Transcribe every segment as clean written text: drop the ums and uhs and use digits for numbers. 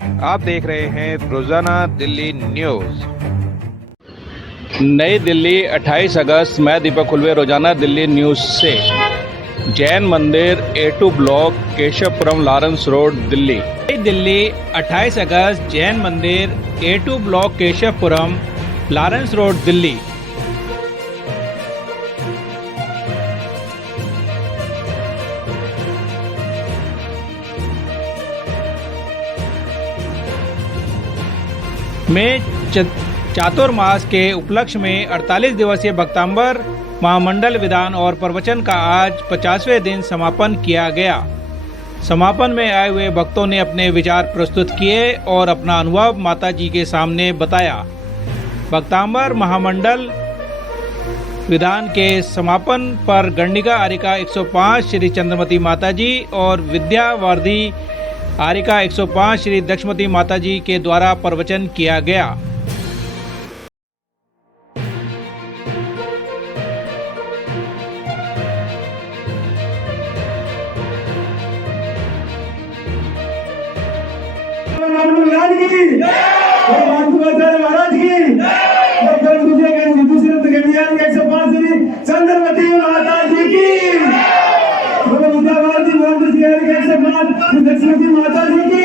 आप देख रहे हैं रोजाना दिल्ली न्यूज। नई दिल्ली 28 अगस्त। मैं दीपक खुलवे, रोजाना दिल्ली न्यूज से। जैन मंदिर A2 block, Keshavpuram, Lawrence road, Delhi. नई दिल्ली 28 अगस्त, जैन मंदिर A2 block, Keshavpuram, Lawrence road, Delhi. में चातुर्मास के उपलक्ष्य में 48 दिवसीय भक्तांबर महामंडल विधान और प्रवचन का आज 50वें दिन समापन किया गया। समापन में आए हुए भक्तों ने अपने विचार प्रस्तुत किए और अपना अनुभव माता जी के सामने बताया। भक्तांबर महामंडल विधान के समापन पर गणिका आरिका 105 श्री चंद्रमती माता जी और विद्यावर्धी आरिका 105 श्री दक्षमती माता जी के द्वारा प्रवचन किया गया। चंद्रमती माता जी की, दक्षिणी माता जी की,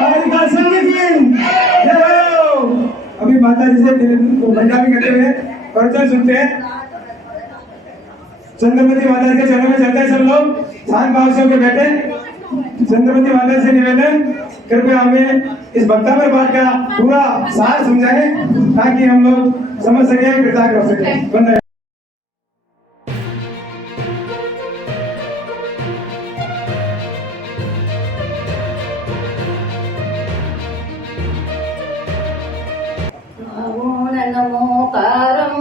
कारिका संघ की। अभी माता जी से पंजाबी करते हुए प्रवचन सुनते हैं। चंद्रमती माता जी के चरणों में चलते हैं सब लोग, शांत भाव से होकर बैठे। चंद्रमती माता से निवेदन, कृपया हमें इस भक्तांबर पाठ का पूरा सार समझाएं ताकि हम लोग समझ सके, कृतज्ञ हो सके। नमोकारं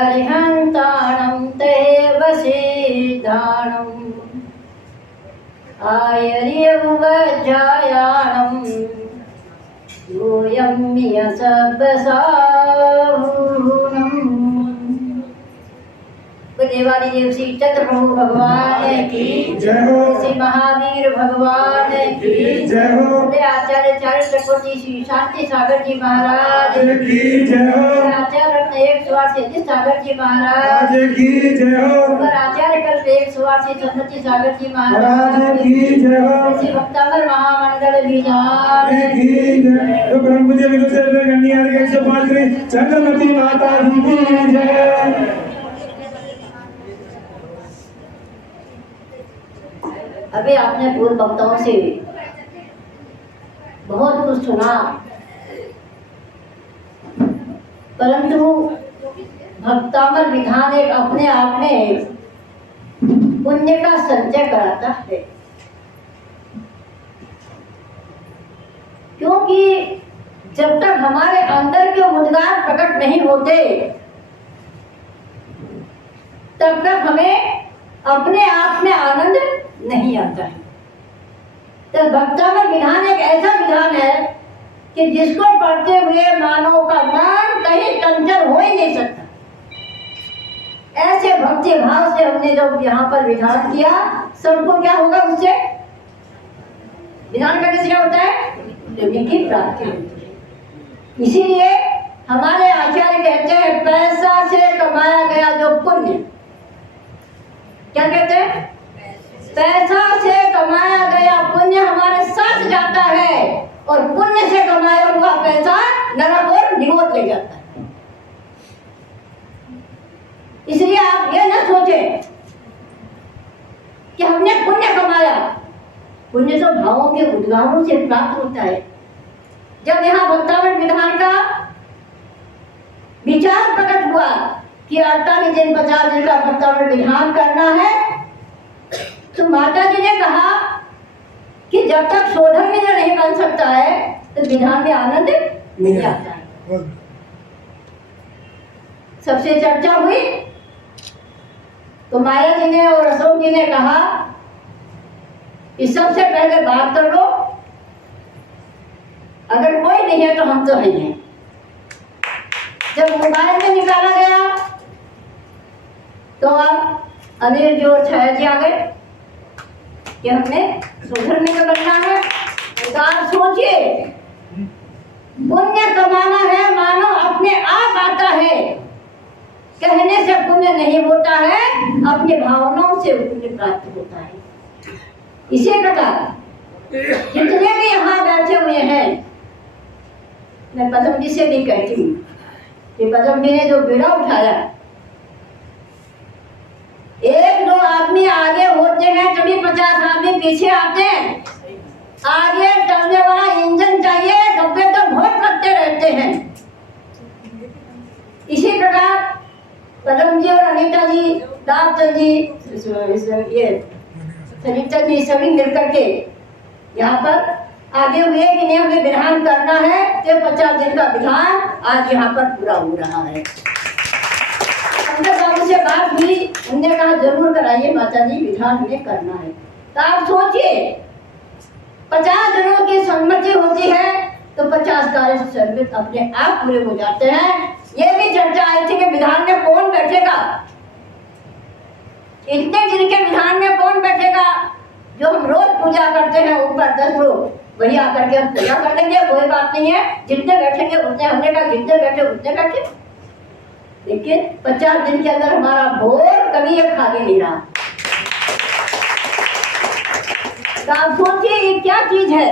अरिहन्ताणं ते वसीदाणं आयर्यं वज्रायाणं यूयं मियसब्बसाहूनम्। देवादि देव श्री चंद्र प्रभु भगवान की जय हो। श्री महावीर भगवान की जय हो। आचार्य चक्रवर्ती श्री शांति सागर जी महाराज की जय हो। आचार्य रत्न 138 सागर जी महाराज की जय हो। आचार्य कल्प 138 सन्नति सागर जी महाराज की जय हो। श्री भक्तांबर महामंडल विधान की जय। तो ब्रह्म पूज्य विदुषी गणिया 105 श्री चंद्रमती माता जी की जय। अभी आपने पूर्व वक्ताओं से बहुत कुछ सुना, परंतु भक्तांबर विधान एक अपने आप में पुण्य का संचय कराता है, क्योंकि जब तक हमारे अंदर के उद्गार प्रकट नहीं होते तब तक हमें अपने आप में आनंद नहीं आता है। तो भक्तांबर विधान एक ऐसा विधान है कि जिसको पढ़ते हुए मानव का मन कहीं चंचल हो ही नहीं सकता। ऐसे भक्ति भाव से हमने जब यहाँ पर विधान किया, सबको क्या होगा उससे? विधान करने से क्या होता है? पुण्य की प्राप्ति होती है। इसीलिए हमारे आचार्य कहते हैं, पैसा से कमाया गया जो पुण्य, क्या कहते हैं? पैसा से कमाया गया पुण्य हमारे साथ जाता है और पुण्य से कमाया हुआ पैसा नरक और निगोद ले जाता है। इसलिए आप ये न सोचें कि हमने पुण्य कमाया। पुण्य तो भावों के उद्गारों से प्राप्त होता है। जब यहाँ भक्तांबर विधान का विचार प्रकट हुआ कि 48 दिन 50 दिन का भक्तांबर विधान करना है, तो माता जी ने कहा कि जब तक शोधन में नहीं बन सकता है तो विधान में आनंद नहीं आता है। सबसे चर्चा हुई तो माया जी ने और अशोक जी ने कहा कि सबसे पहले बात कर लो, अगर कोई नहीं है तो हम तो हैं। जब मोबाइल में निकाला गया तो अब अनिल जी और छाया जी आ गए। कि हमें सुधरने में बनना है। तो आप सोचिए, पुण्य कमाना है मानो अपने आप आता है, कहने से पुण्य नहीं होता है, अपनी भावनाओं से पुण्य प्राप्त होता है। इसी प्रकार जितने भी यहाँ बैठे हुए हैं, मैं पद्म जी से भी कहती हूँ कि पद्म जी ने जो बीड़ा उठाया, एक दो आदमी आगे होते हैं तभी 50 आदमी पीछे आते हैं। आगे चलने वाला इंजन चाहिए, डब्बे तो बहुत लगते रहते हैं। इसी प्रकार पद्म जी और अनीता जी, दावचंद जी, ये सरिता जी सभी मिलकर के यहाँ पर आगे हुए कि नहीं हमें विधान करना है। तो 50 दिन का विधान आज यहाँ पर पूरा हो रहा है। बाबू से बात हुई, उनने कहा जरूर कराइए माता जी, विधान हमें करना है। तो आप सोचिए, 50 जनों की सम्मति होती है तो 50 कार्य सर्वित अपने आप पूरे हो जाते हैं। ये भी चर्चा आई थी कि विधान में कौन बैठेगा, इतने दिन के विधान में कौन बैठेगा। जो हम रोज पूजा करते हैं ऊपर 10 लोग वही आकर के हम पूजा कर लेंगे, कोई बात नहीं है, जितने बैठेंगे उतने, हमने कहा जितने बैठे उतने बैठे। लेकिन 50 दिन के अंदर हमारा भोर कभी ये खाली नहीं रहा। तो आप सोचिए ये क्या चीज है।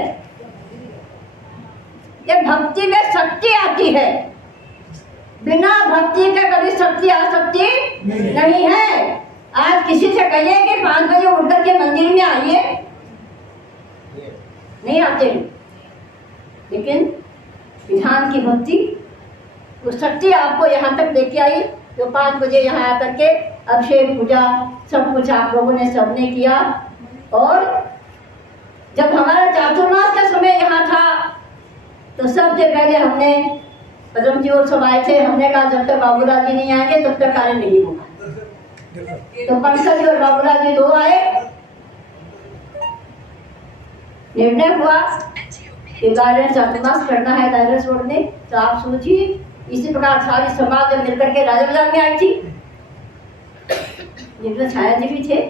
ये भक्ति में शक्ति आती है, बिना भक्ति के कभी शक्ति आ सकती नहीं है। आज किसी से कहिए कि 5 बजे उठकर के मंदिर में आइए, नहीं आते। लेकिन विधान की भक्ति, वो शक्ति आपको यहाँ तक लेके आई। तो 5 बजे यहाँ आकर के अभिषेक पूजा सब कुछ आप लोगों ने सबने किया। और जब हमारा चातुर्मास का समय यहाँ था तो सबसे पहले हमने, पद्म जी और सब आए थे, हमने कहा जब तक बाबूलाल जी नहीं आएंगे तब तक कार्य नहीं होगा। तो पंकज जी और बाबूलाल जी 2 आए, निर्णय हुआ कि गार्डन चातुर्मास करना है डायरेक्ट रोड में। तो आप सोचिए, इसी प्रकार सारी समाज जब मिलकर के राजा बाजार में आई थी, जिनमें छाया जी भी थे,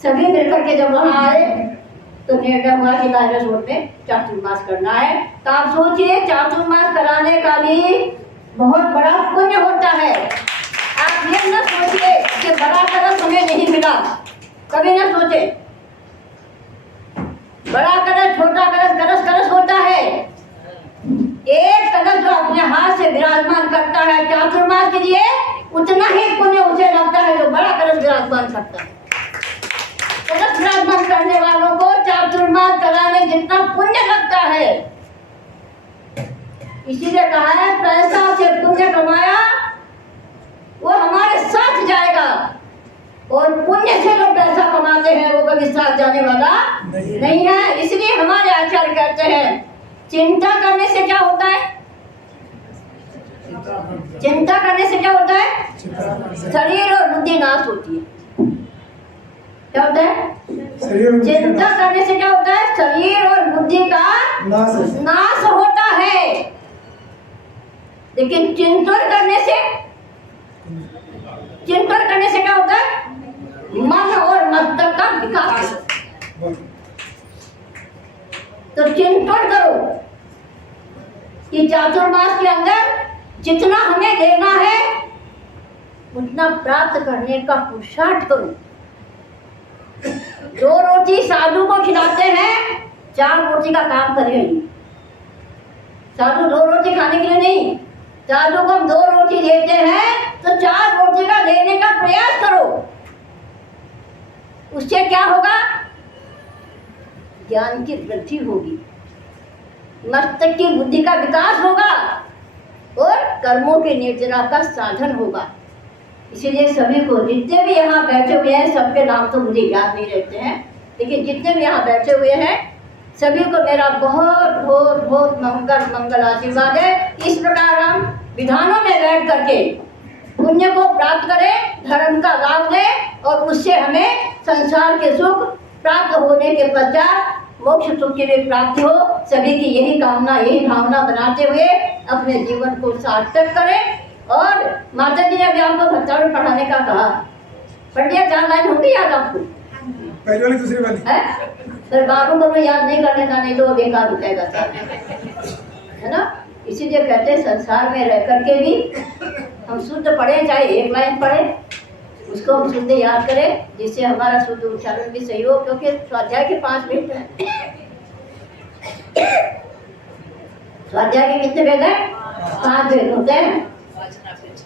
सभी मिलकर के जब वहाँ आए तो निर्णय हुआ कि डायरेक्ट रोड में चातुर्मास करना है। तो आप सोचिए, चातुर्मास कराने का भी बहुत बड़ा पुण्य होता है। आप ये न सोचिए कि बड़ा कलश हमें नहीं मिला, कभी न सोचे। बड़ा कलश, छोटा कलश, कलश कलश होता है। एक कलश जो अपने हाथ से विराजमान करता है चातुर्मास के लिए, उतना ही पुण्य उसे लगता है जो बड़ा कलश विराजमान करता है। कलश विराजमान करने वालों को चातुर्मास कराने जितना पुण्य लगता है। इसीलिए कहा है, पैसा से पुण्य कमाया वो हमारे साथ जाएगा, और पुण्य से जो पैसा कमाते हैं वो कभी साथ जाने वाला नहीं है। इसलिए हमारे आचार्य कहते हैं, चिंता करने से क्या होता है, चिंता करने से क्या होता है, शरीर और बुद्धि नाश होती है। क्या होता है, चिंता करने से क्या होता है, शरीर और बुद्धि का नाश होता है। लेकिन चिंतन करने से, चिंतन करने से क्या होता है, मन और मस्तक का विकास। तो चिंतन करो कि चातुर्मास के अंदर जितना हमें देना है उतना प्राप्त करने का पुरुषार्थ करो। 2 रोटी साधु को खिलाते हैं, 4 रोटी का काम करेगा ही। साधु 2 रोटी खाने के लिए नहीं, साधु को हम 2 रोटी देते हैं तो 4 रोटी का देने का प्रयास करो। उससे क्या होगा, ज्ञान की वृद्धि होगी, मस्तक की बुद्धि का विकास होगा और कर्मों की निर्जना का साधन होगा। इसीलिए सभी को, जितने भी यहाँ बैठे हुए हैं, सबके नाम तो मुझे याद नहीं रहते हैं, लेकिन जितने भी यहाँ बैठे हुए हैं सभी को मेरा बहुत बहुत बहुत मंगल आशीर्वाद है। इस प्रकार हम विधानों में बैठ करके पुण्य को प्राप्त करें, धर्म का लाभ लें और उससे हमें संसार के सुख प्राप्त होने के पश्चात मोक्ष सुख की भी प्राप्ति हो। सभी की यही कामना, यही भावना बनाते हुए अपने जीवन को सार्थक करें। और माता जी ने भी आपको भक्तावली पढ़ाने का कहा, पढ़िए 4 लाइन होंगी याद आपको। पहली वाली दूसरी वाली है। पर बाबू को मैं याद नहीं करने का, नहीं तो वो बेकार हो जाएगा साथ, है ना। इसीलिए कहते हैं संसार में रह करके भी हम शुद्ध पढ़े, चाहे एक लाइन पढ़े, उसको हम शुद्ध याद करें, जिससे हमारा शुद्ध उच्चारण भी सही हो। क्योंकि स्वाध्याय के 5 भेद हैं। स्वाध्याय के कितने भेद हैं? 5 भेद होते हैं।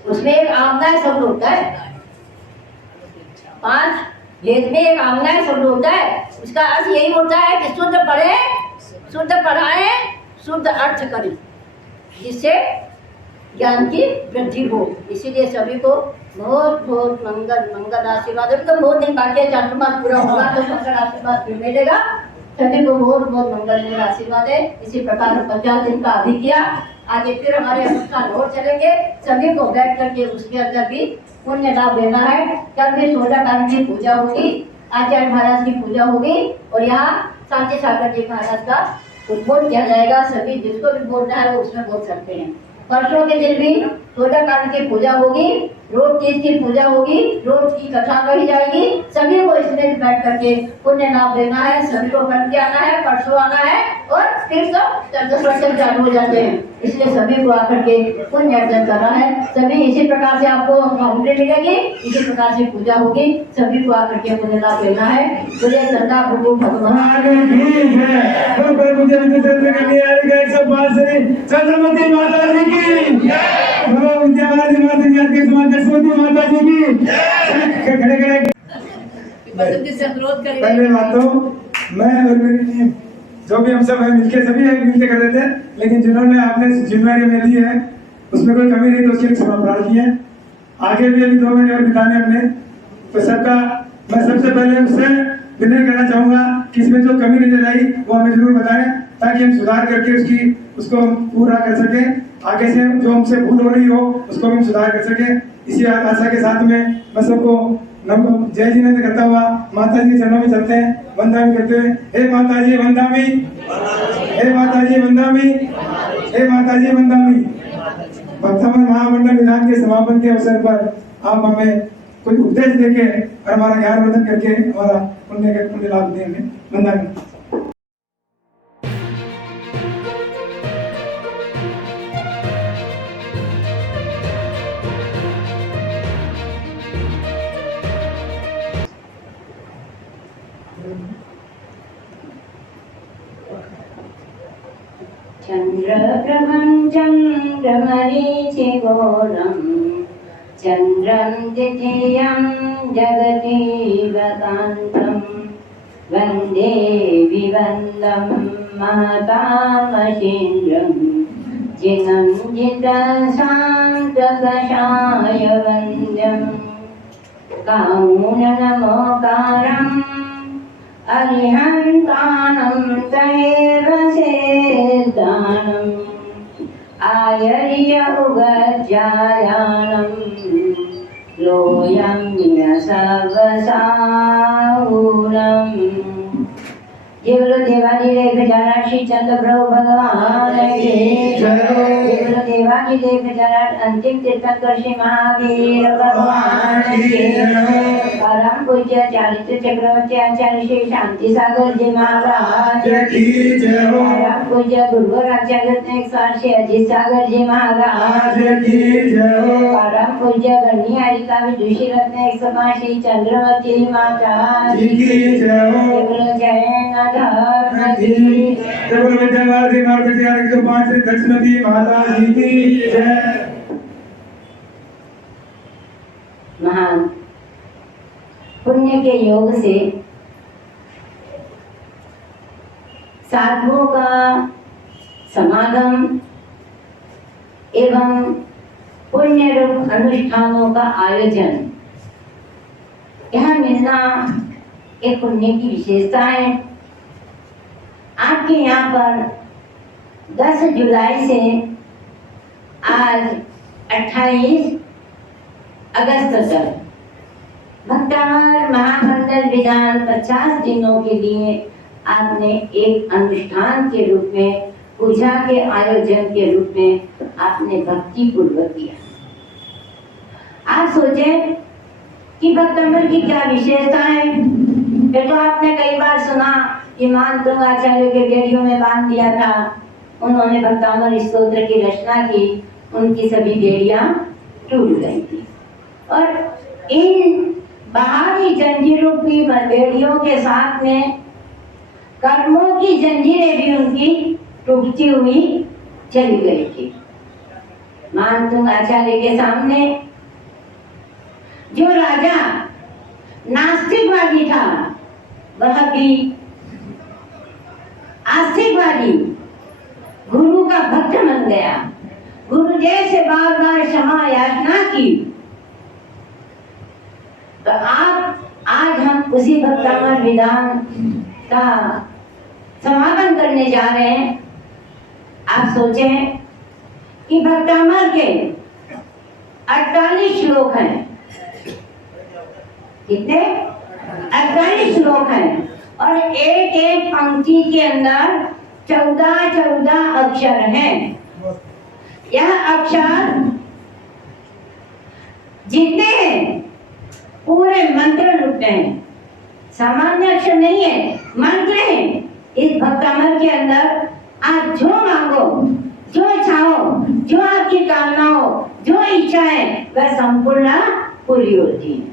उसमें एक आमनाय शब्द होता है। 5 भेद में एक आमनाय शब्द होता है। उसका अर्थ यही होता है कि शुद्ध पढ़े, शुद्ध पढ़ाएं, शुद्ध अर्थ करें, जिससे ज्ञान की वृद्धि हो। इसीलिए सभी को बहुत बहुत मंगल आशीर्वाद। अभी तो बहुत दिन बाकी है, चातुर्मास पूरा होगा तो मंगल आशीर्वाद फिर मिलेगा। सभी को बहुत बहुत मंगल आशीर्वाद है। इसी प्रकार 50 दिन का अभी किया, आगे फिर हमारे अनुष्ठान और चलेंगे। सभी को बैठ करके उसके अंदर भी पुण्य लाभ लेना है। कल भी 16 कांड की पूजा होगी, आचार्य महाराज की पूजा होगी, और यहाँ शांति सागर जी महाराज का उद्बोध किया जाएगा। सभी जिसको भी बोलना है वो उसमें बोल सकते हैं। परसों के दिन भी 16 कांड की पूजा होगी, रोज 30 की पूजा होगी, रोज की कथा कही जाएगी। सभी को इसमें बैठ करके पुण्य लाभ देना है। सभी को करके आना है, परसों आना है, और फिर सब 10 वर्ष चालू हो जाते हैं। इसलिए सभी को आकर के पुण्य अर्जन करना है। सभी इसी प्रकार से आपको सामग्री मिलेगी, इसी प्रकार से पूजा होगी। सभी को आकर के पुण्य लाभ लेना है। बोले सदा प्रभु भगवान चंद्रमती माता जी की, विद्यावादी माता जी की। खड़े खड़े पहले बात तो मैं और मेरी टीम जो भी हम सब है मिलके, सभी है मिलके कर रहे थे, लेकिन जिन्होंने आपने जिम्मेदारी में ली है उसमें कोई कमी नहीं, तो उसके लिए क्षमा की है। आगे भी अभी 2 महीने और बिताने अपने, तो सबका मैं सबसे पहले उससे विनय करना चाहूंगा कि इसमें जो कमी नजर आई वो हमें जरूर बताएं, ताकि हम सुधार करके उसको पूरा कर सके। आगे से जो हमसे भूल हो रही हो उसको भी हम सुधार कर सके। इसी आशा के साथ में मैं सबको जय जी ने करता हुआ माता जी के चरणों में चलते हैं, वंदना भी करते हुए। हे माता जी वंदामी, हे माता जी वंदामी, हे माता जी वंदामी। भक्तमन महामंडल विधान के समापन के अवसर पर आप हमें कुछ उपदेश देके और हमारा ज्ञान वर्धन करके हमारा पुण्य लाभ देंगे। वंदना। चन्द्रप्रपञ्चं चन्द्रमरीचिघोरं चन्द्रं द्वितीयं जगतीवकान्तं वन्दे विवन्दं महतामशीन्द्रं जिनं जितशान्तकषाय वन्द्यं कामूननमोकारम् अरिहन्तानं तमेव सेदानम् आयर्य उगज्जायानं लोयं सर्वसाहूरम्। केवल देवानी देख जरा श्री चंद्र प्रभु भगवान की केवल देवानी देख जरा अंतिम तीर्थंकर श्री महावीर भगवान की परम पूज्य चारित्र चक्रवर्ती आचार्य श्री शांति सागर जी महाराज की परम पूज्य गुरुवर आचार्य श्री अजीत सागर जी महाराज की परम पूज्य गणिया हरिका विदुषी रत्न 105 श्री चंद्रवती माता की केवल जय महान पुण्य के योग से साधुओं का समागम एवं पुण्य रूप अनुष्ठानों का आयोजन, यहाँ मिलना एक पुण्य की विशेषता है। आपके यहाँ पर 10 जुलाई से आज 28 अगस्त तक भक्तमन महामंडल विधान 50 दिनों के लिए आपने एक अनुष्ठान के रूप में, पूजा के आयोजन के रूप में आपने भक्ति पूर्वक किया। आप सोचें कि भक्तमन की क्या विशेषता है। फिर तो आपने कई बार सुना कि मानतुंग आचार्य के बेड़ियों में बांध दिया था, उन्होंने भक्तामर स्तोत्र की रचना की, उनकी सभी बेड़ियां टूट गई थी। और इन बाहरी जंजीरों की बेड़ियों के साथ में कर्मों की जंजीरें भी उनकी टूटती हुई चली गई थी। मानतुंग आचार्य के सामने जो राजा नास्तिकवादी था, वह भी आस्तिकवादी गुरु का भक्त बन गया। गुरुदेव से बार बार क्षमा याचना की। तो आज हम उसी भक्तामर विधान का समापन करने जा रहे हैं। आप सोचें कि भक्तामर के 48 श्लोक हैं। कितने? 48 श्लोक हैं और एक एक पंक्ति के अंदर 14 अक्षर हैं। यह अक्षर जितने हैं पूरे मंत्र रूप में हैं, सामान्य अक्षर नहीं है, मंत्र हैं। इस भक्तामर के अंदर आप जो मांगो, जो चाहो, जो आपकी कामना हो, जो इच्छा है, वह संपूर्ण पूरी होती है।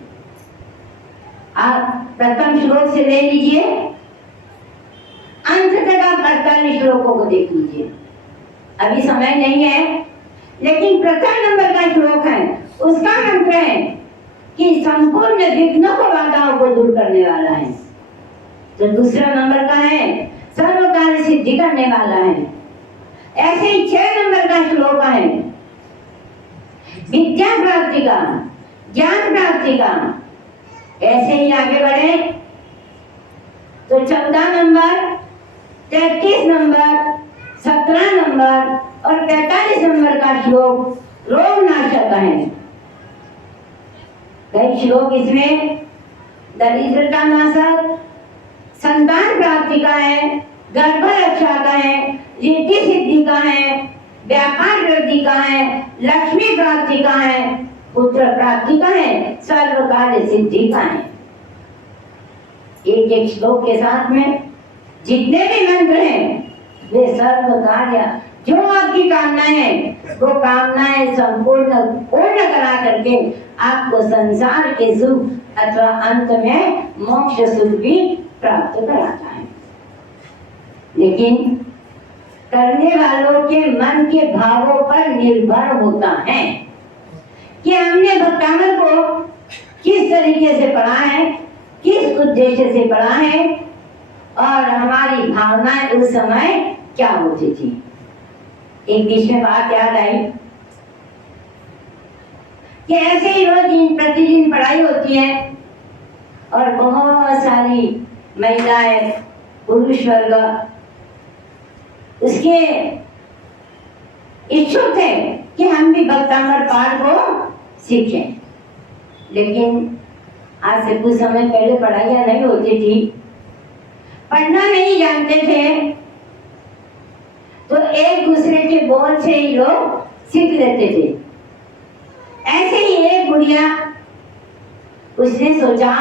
आप प्रथम श्लोक से ले लीजिए, अंत तक आप 48 श्लोकों को देख लीजिए। अभी समय नहीं है, लेकिन प्रथम नंबर का श्लोक है, उसका मंत्र है कि संपूर्ण विघ्नों को, बाधाओं को दूर करने वाला है। तो दूसरा नंबर का है सर्व कार्य सिद्धि करने वाला है। ऐसे ही 6 नंबर का श्लोक है विद्या प्राप्ति का, ज्ञान प्राप्ति का। ऐसे ही आगे बढ़े तो 14 नंबर, 33 नंबर, 17 नंबर और 43 नंबर का श्लोक रोग नाशक है। कई श्लोक इसमें दरिद्रता नाशक, संतान प्राप्ति का है, गर्भ रक्षा का है, रिद्धि सिद्धि का है, व्यापार वृद्धि का है, लक्ष्मी प्राप्ति का है, पुत्र प्राप्ति का है, सर्व कार्य सिद्धि का है। एक एक श्लोक के साथ में जितने भी मंत्र हैं वे सर्व कार्य, जो आपकी कामनाएं हैं वो कामनाएं संपूर्ण पूर्ण करा करके आपको संसार के सुख अथवा अंत में मोक्ष सुख भी प्राप्त कराता है। लेकिन करने वालों के मन के भावों पर निर्भर होता है कि हमने भक्तामर को किस तरीके से पढ़ा है, किस उद्देश्य से पढ़ा है और हमारी भावनाएं उस समय क्या होती थी। एक बीच में बात याद आई कि ऐसे ही रोज प्रतिदिन पढ़ाई होती है और बहुत सारी महिलाएं, पुरुष वर्ग उसके इच्छुक थे कि हम भी भक्तामर पाठ को सीखें। लेकिन आज से कुछ समय पहले पढ़ाइयाँ नहीं होती थी, पढ़ना नहीं जानते थे, तो एक दूसरे के बोल से ही लोग सीख लेते थे। ऐसे ही एक बुढ़िया, उसने सोचा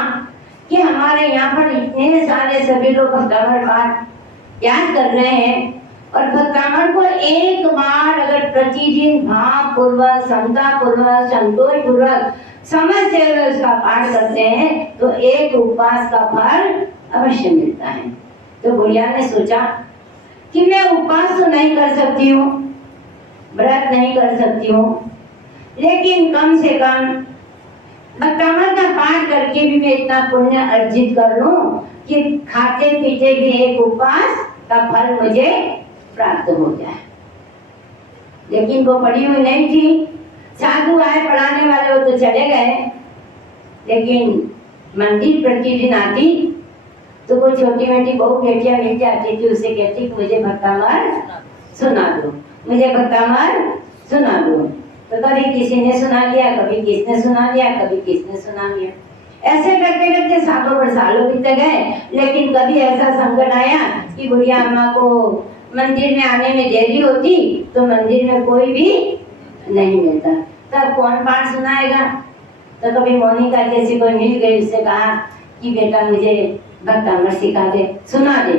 कि हमारे यहाँ पर इतने सारे सभी लोग भक्तामर पाठ याद कर रहे हैं और भक्तामर को एक बार अगर प्रतिदिन भाव पूर्वक, समता पूर्वक, संतोष पूर्वक समझ से उसका पाठ करते हैं तो एक उपवास का फल अवश्य मिलता है। तो बुढ़िया ने सोचा कि मैं उपवास तो नहीं कर सकती हूँ, व्रत नहीं कर सकती हूँ, लेकिन कम से कम भक्तामर का पाठ करके भी मैं इतना पुण्य अर्जित कर लूं कि खाते पीते भी एक उपवास का फल मुझे प्राप्त हो जाए। लेकिन वो पढ़ी हुई नहीं थी, साधु आए पढ़ाने वाले वो तो चले गए, लेकिन मंदिर प्रतिदिन आती तो कोई छोटी मोटी बहू बेटियां मिल जाती थी, उसे कहती कि मुझे भक्तामर सुना दो, मुझे भक्तामर सुना दो। तो कभी किसी ने सुना लिया, कभी किसने सुना लिया, कभी किसने सुना लिया। ऐसे करते करते सालों पर सालों बीत गए, लेकिन कभी ऐसा संकट आया कि बुढ़िया अम्मा को मंदिर में आने में देरी होती तो मंदिर में कोई भी नहीं मिलता, तब कौन पाठ सुनाएगा। तो कभी मोनिका जैसी कोई मिल गई, उससे कहा कि बेटा मुझे भक्तामर सिखा दे, सुना दे।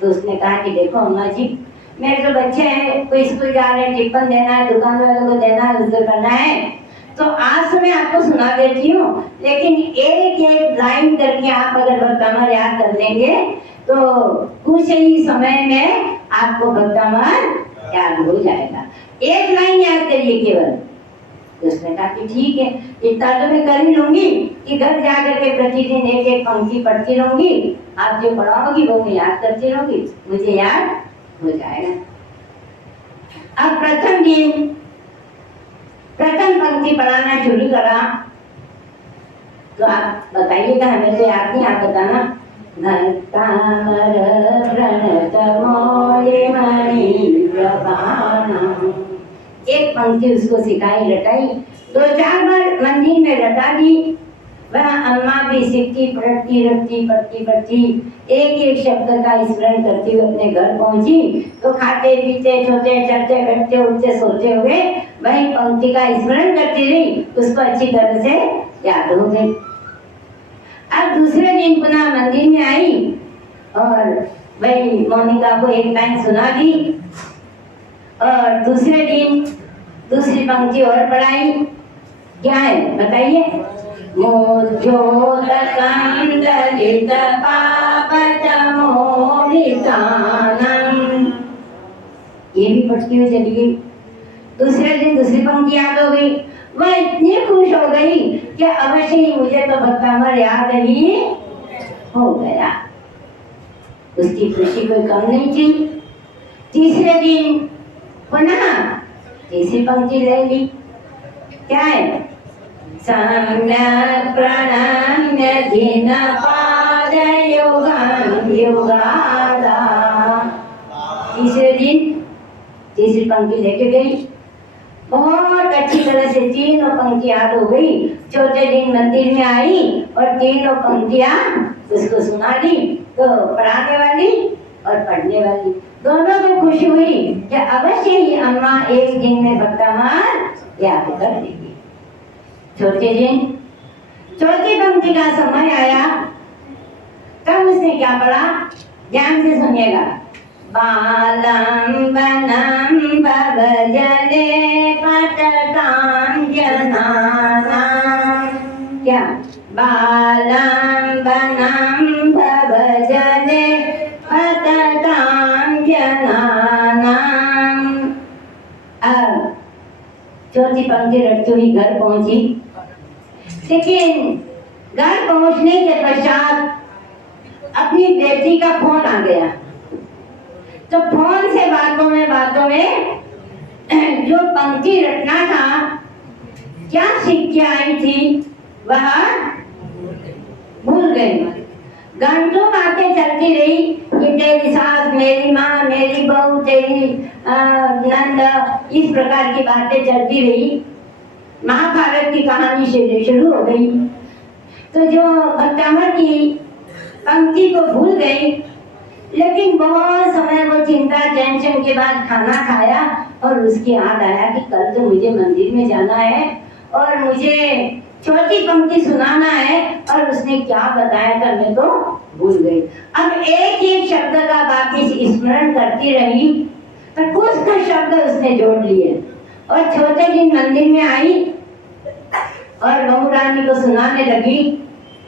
तो उसने कहा कि देखो अम्मा जी, मेरे तो बच्चे हैं, कोई स्कूल जा रहे हैं, टिफिन देना है, दुकान वालों को देना है, उधर करना है, तो आज तो मैं आपको सुना देती हूँ, लेकिन एक एक लाइन करके आप अगर भक्तामर याद कर लेंगे तो कुछ ही समय में आपको भक्तामर याद हो जाएगा। एक लाइन याद करिए केवल। तो उसने कहा कि ठीक है, इतना तो मैं कर ही लूंगी कि घर जाकर के प्रतिदिन एक एक पंक्ति पढ़ती रहूंगी, आप जो पढ़ाओगी वो मैं याद करती रहूंगी, मुझे याद हो जाएगा। अब प्रथम पंक्ति पढ़ाना शुरू करा, तो आप बताइएगा, हमें तो याद नहीं, आप बताना। भक्तामर प्रणत मौलिमणि प्रभानम, एक पंक्ति उसको सिखाई, रटाई, 2-4 बार मंदिर में रटा दी। वह अम्मा भी सीखती, पढ़ती, एक एक शब्द का स्मरण करती हुए अपने घर पहुंची। तो खाते पीते, सोते, चलते, बैठते, उठते, सोते हुए वही पंक्ति का स्मरण करती रही, उसको अच्छी तरह से याद हो गई। अब दूसरे दिन पुनः मंदिर में आई और वही मोनिका को एक लाइन सुना दी, और दूसरे दिन दूसरी पंक्ति और पढ़ाई। क्या है बताइए? मोज्झोदकं दलित पापतमोहितानम्, ये भी पढ़ती हुई चली गई। दूसरे दिन दूसरी पंक्ति याद हो गई। वह इतनी खुश हो गई कि अवश्य ही मुझे तो भक्तामर याद ही हो गया। उसकी खुशी कोई कम नहीं थी। तीसरे दिन पुनः तीसरी पंक्ति ले ली। क्या है? सम्यक् प्रणम्य जिनपादयुगं युगादा। तीसरे दिन तीसरी पंक्ति लेके गई, बहुत अच्छी तरह से तीनों पंक्ति याद हो गई। चौथे दिन मंदिर में आई और तीनों पंक्तियां उसको सुना दी। तो पढ़ाने वाली और पढ़ने वाली दोनों को खुशी हुई कि अवश्य ही अम्मा एक दिन में भक्तामर याद कर देगी। चौथे दिन चौथी पंक्ति का समय आया, तब उसने क्या पढ़ा? ध्यान से सुनिएगा। बालं वनं भवजने पततां जनानां। क्या? बालं वनं भवजने पततां जनानां। अब चौथी पंक्ति रटती हुई घर पहुंची, लेकिन घर पहुंचने के पश्चात अपनी बेटी का फोन आ गया। तो फोन से बातों में जो पंक्ति रटना था, क्या सीख के आई थी, वह भूल गई। घंटों बातें चलती रही कि तेरी सास, मेरी माँ, मेरी बहू, तेरी नंद, इस प्रकार की बातें चलती रही। महाभारत की कहानी से शुरू हो गई। तो जो भक्तामर की पंक्ति को भूल गई, लेकिन बहुत समय वो चिंता टेंशन के बाद खाना खाया और उसके याद आया कि कल तो मुझे मंदिर में जाना है और मुझे चौथी पंक्ति सुनाना है, और उसने क्या बताया था मैं तो भूल गई। अब एक एक शब्द का बाकी स्मरण करती रही, तो कुछ शब्द उसने जोड़ लिए और चौथे दिन मंदिर में आई और बहू रानी को सुनाने लगी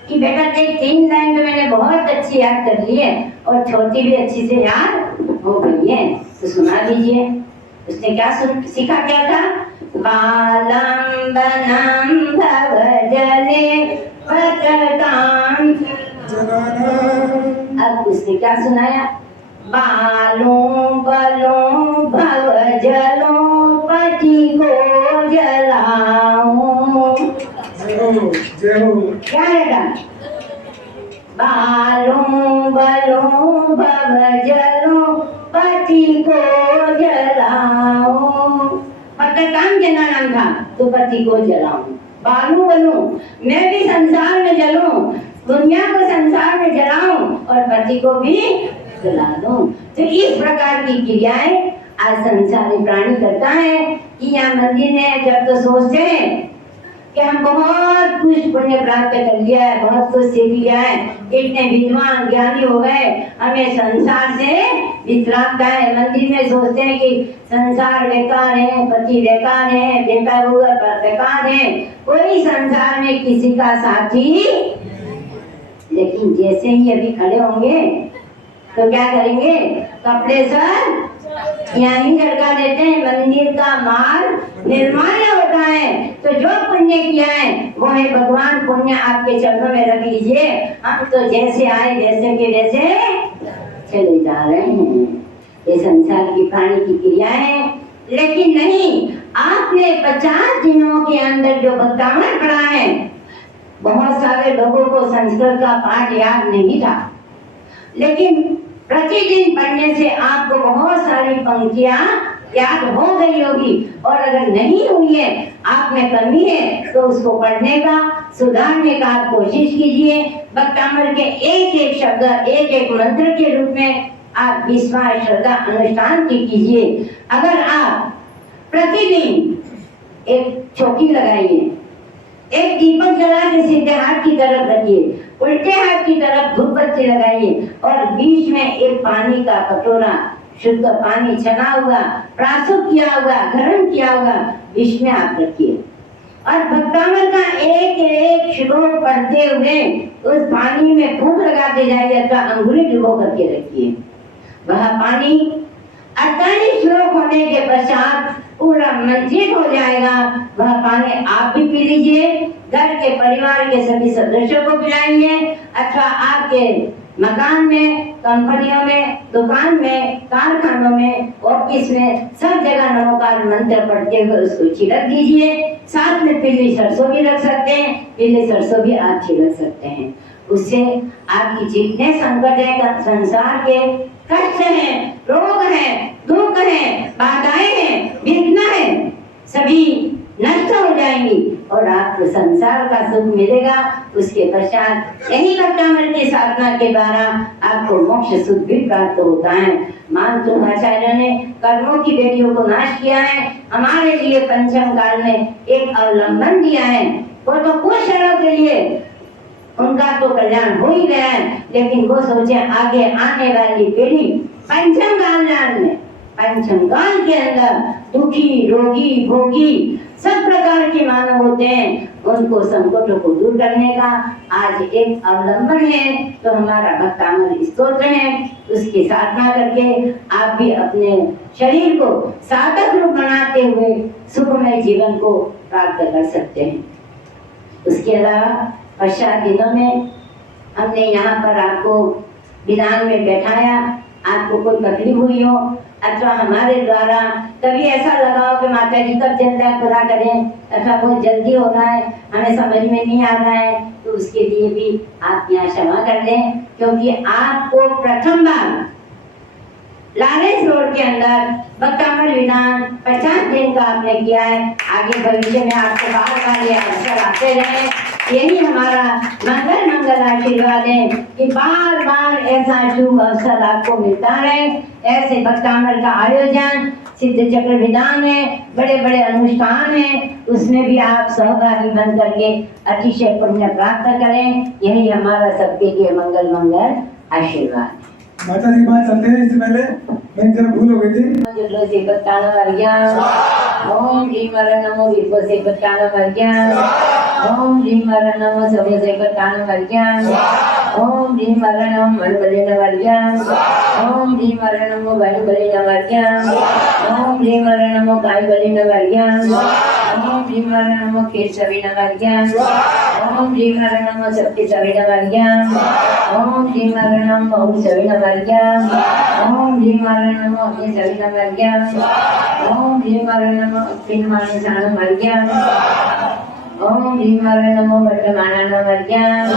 कि बेटा देख, 3 लाइन तो मैंने बहुत अच्छी याद कर ली है और चौथी भी अच्छी से याद हो गई है, तो सुना दीजिए। उसने क्या सीखा? क्या था? बालं वनं भवजने पततां जनानां। अब उसने क्या सुनाया? बालों बलों भवजलों पति को जलाऊं। क्या रहेगा? बालों बलों भवजलों पति को जलाऊं। पततां जनानां था, तो पति को जलाऊं। बालू बनूं, मैं भी संसार में जलूं, दुनिया को संसार में जलाऊं और पति को भी जला दूं। तो इस प्रकार की क्रियाएं आज संसारी प्राणी करता है कि यहाँ मंदिर में जब तो सोचते हैं कि हम बहुत कुछ पुण्य प्राप्त कर लिया है, बहुत कुछ सीख लिया है, इतने विद्वान ज्ञानी हो गए, हमें संसार से विश्राम का है। मंदिर में सोचते हैं कि संसार बेकार है, पति बेकार है, बेटा हुआ बेकार है, कोई संसार में किसी का साथी। लेकिन जैसे ही अभी खड़े होंगे तो क्या करेंगे, कपड़े सर यहाँ ही लड़का देते हैं। मंदिर का माल निर्माण होता है, तो जो पुण्य किया है वो है भगवान, पुण्य आपके चरणों में रख लीजिए। हम तो जैसे आए वैसे के वैसे चले जा रहे हैं, ये संसार की प्राणी की क्रिया है। लेकिन नहीं, आपने 50 दिनों के अंदर जो भक्तामृत पढ़ा है, बहुत सारे लोगों को संस्कृत का पाठ याद नहीं था, लेकिन प्रतिदिन पढ़ने से आपको बहुत सारी पंक्तियां याद हो गई होगी। और अगर नहीं हुई है, आप में कमी है, तो उसको पढ़ने का, सुधारने का आप कोशिश कीजिए। भक्तामृत के एक एक शब्द, एक एक मंत्र के रूप में आप विश्वास श्रद्धा अनुष्ठान कीजिए। अगर आप प्रतिदिन एक चौकी लगाइए, एक दीपक जला के सीधे हाथ की तरफ रखिए, उल्टे हाथ की तरफ धूप बत्ती लगाइए, और बीच में एक पानी का कटोरा, शुद्ध पानी छना हुआ, प्राशुद्ध किया हुआ, गरम किया हुआ, बीच में आप रखिए। और भक्तामृत का एक एक श्लोक पढ़ते हुए उस पानी में फूंक लगाते जाइए, अथवा अंगुली डुबो करके रखिए। वह पानी 48 श्लोक होने के पश्चात पूरा मंजित हो जाएगा। वह पानी आप भी पी लीजिए, घर के परिवार के सभी सदस्यों को पिलाइए, अथवा आपके मकान में, कंपनियों में, दुकान में, कारखानों में, ऑफिस में, सब जगह नमोकार मंत्र पढ़ते हुए उसको छिड़क दीजिए। साथ में पीली सरसों भी रख सकते हैं, पीली सरसों भी आप छिड़क सकते हैं। उससे आपकी जितने संकट है, संसार के कष्ट हैं, रोग हैं, दुख हैं, बाधाएं हैं, विघ्न है, सभी नष्ट हो जाएंगी और आपको संसार का सुख मिलेगा। उसके पश्चात यही भक्तामृत की साधना के द्वारा आपको मोक्ष सुख भी प्राप्त होता है। मानतु आचार्य ने कर्मों की बेड़ियों को नाश किया है, हमारे लिए पंचम काल में एक अवलंबन दिया है। वो तो कुछ क्षणों के लिए उनका तो कल्याण हो ही गया है, लेकिन वो सोचे आगे आने वाली पीढ़ी पंचम काल के अंदर दुखी, रोगी, भोगी सब प्रकार के मानव होते हैं, उनको संकटों को दूर करने का आज एक अवलंबन है। तो हमारा भक्तामृत स्तोत्र है, उसकी साधना करके आप भी अपने शरीर को साधक रूप बनाते हुए सुखमय जीवन को प्राप्त कर सकते हैं। उसके अलावा पश्चात दिनों में हमने यहाँ पर आपको विधान में बैठाया, आपको कोई तकलीफ हुई हो, अथवा हमारे द्वारा कभी ऐसा लगा हो कि माता जी कब जल्दी पूरा करें, अथवा बहुत जल्दी हो रहा है, हमें समझ में नहीं आ रहा है, तो उसके लिए भी आप यहाँ क्षमा कर दें। क्योंकि आपको प्रथम बार लारेंस रोड के अंदर भक्तामृत विधान 50 दिन का आपने किया है। आगे भविष्य में आपको बार-बार ये अवसर आते रहे, यही हमारा मंगल आशीर्वाद है कि बार-बार ऐसा शुभ अवसर आपको मिलता रहे। ऐसे भक्तामृत का आयोजन, सिद्ध चक्र विधान है, बड़े बड़े अनुष्ठान है, उसमें भी आप सहभागी बन करके अतिशय पुण्य प्राप्त करें। यही हमारा सबके लिए मंगल आशीर्वाद है। माता जी बात चलते हैं, इससे पहले मैं जरा भूल हो गई थी। ओम ह्रीं वरं नमो विभो से बचाना वर्ग्याम, ओम ह्रीं वरं नमो सवे से बचाना वर्ग्याम, ओम ह्रीं वरं नमो बलबले न वर्ग्याम, ओम ह्रीं वरं नमो बलबले न वर्ग्याम, ओम ह्रीं वरं नमो गाय बलि न वर्ग्याम, ओम ह्रीं वरं नमो केशवी न वर्ग्याम, ओम ह्रीं वरं नमो शक्ति सवे न वर्ग्याम, ओम ह्रीं वरं नमो ओम सवे न वर्ग्याम, ओम ह्रीं वरं नमो अग्नि सवे न वर्ग्याम, ओम ह्रीं वरं नमो अग्निमानि सानं वर्ग्याम, ओम ह्रीं वरं नमो वर्तमानानं वर्ग्याम,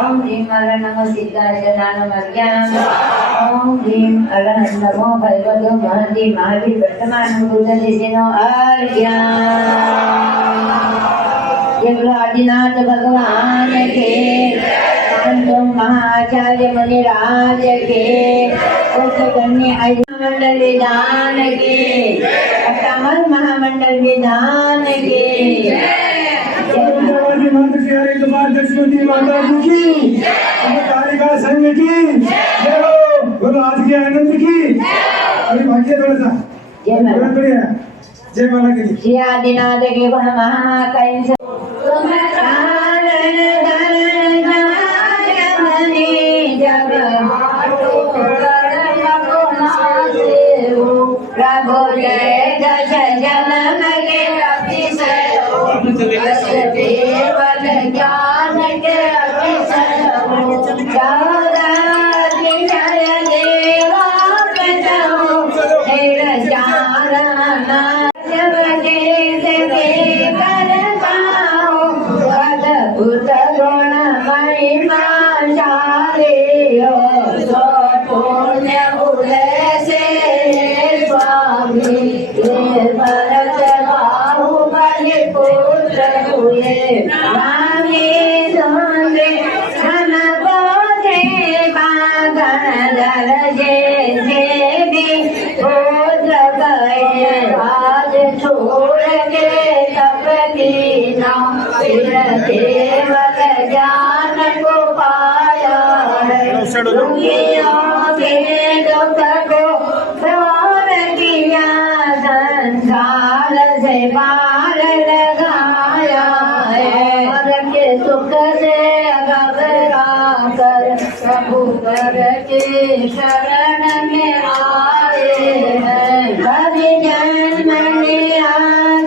ओम ह्रीं वरं नमो सिद्धार्थनानं वर्ग्याम, ओम ह्रीं अरहं नमो भगवतो महति महावीर वर्तमानं बुद्धदिशिनो अर्घ्याम। ये बोलो आदिनाथ भगवान के, संतों महाचार्य मुनिराज के, मंडल विधान के, भक्तामृत महामंडल विधान के। सरस्वती माता की, कालिका संघ की जय हो, बोलो आज के आनंद की। अभी भाग्य थोड़ा सा जय माला। बहुत बढ़िया, जय माला के लिए। श्री आदिनाथ के गुण महाकाय प्रभु जय दश जन्म के अतिशय देवल ज्ञान के अतिशय जय देवा प्रभु तेरा जाना अद्भुत गुण महिमा जालियो सो पुण्य भूले से स्वामी भरत बाहुबली पुत्र हुए रामी सुंदर धन बोधे बागन दर देवी पुत्र गए राज छोड़ के तप कीना फिर केवल ज्ञान को पाया है दुनिया के दुख को दूर किया संसार से पार लगाया है और के सुख से घबरा कर प्रभु कर के शरण में आए हैं कभी जन्म लिया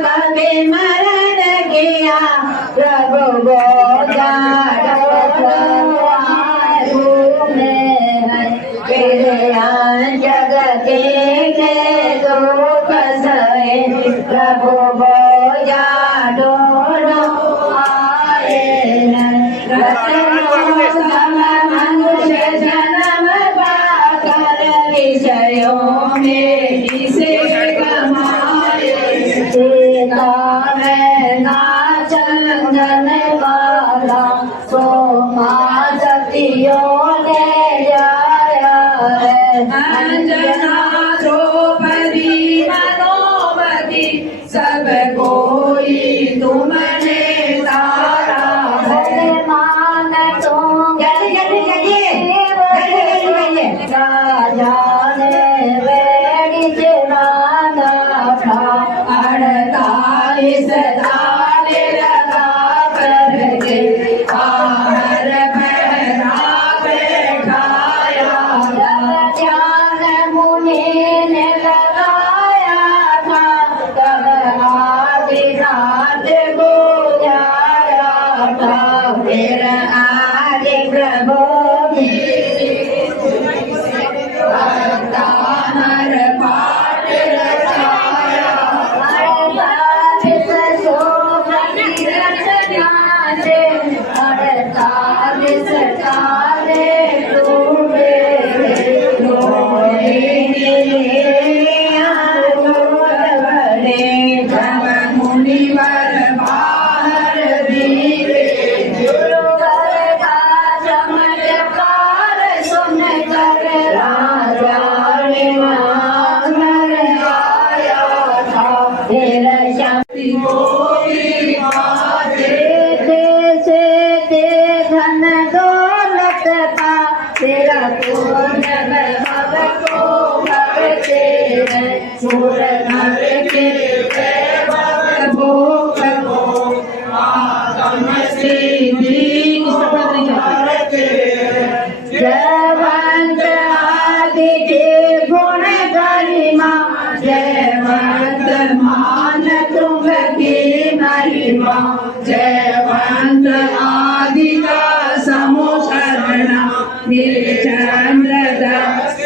कभी मरण किया प्रभु बोझा जगत के दुख सहे प्रभु बोझा दोनों आए मनुष्य जन्म पाकर विषयों में इसे कमाए सीता में ना चंदन वाला सोमा सतियों ने जाया है अंजना द्रौपदी मनोमती सब कोई तुमने तारा भगवान तुम राजा ने वेड़ी जनाना था 48 साल लगा करके आहर पहना बैठाया ध्यान मुनि ने लगाया था तब आदिनाथ बुझाया था फिर आदि प्रभु तानर पाठ रचाया मुनिवर बाहर धीरे गुरुवर का चमत्कार सुन कर राजा ने मांगर आया था फिर शक्ति को से धन दौलत पा तेरा पूर्ण भव को भरते हैं सुर नर के वैभव भोग को आत्म सिद्धि करते जयवंत आदि के गुण गरिमा जयवंत मान तुम की महिमा जयवंत आदि का समुशरण नीलचंद्र दास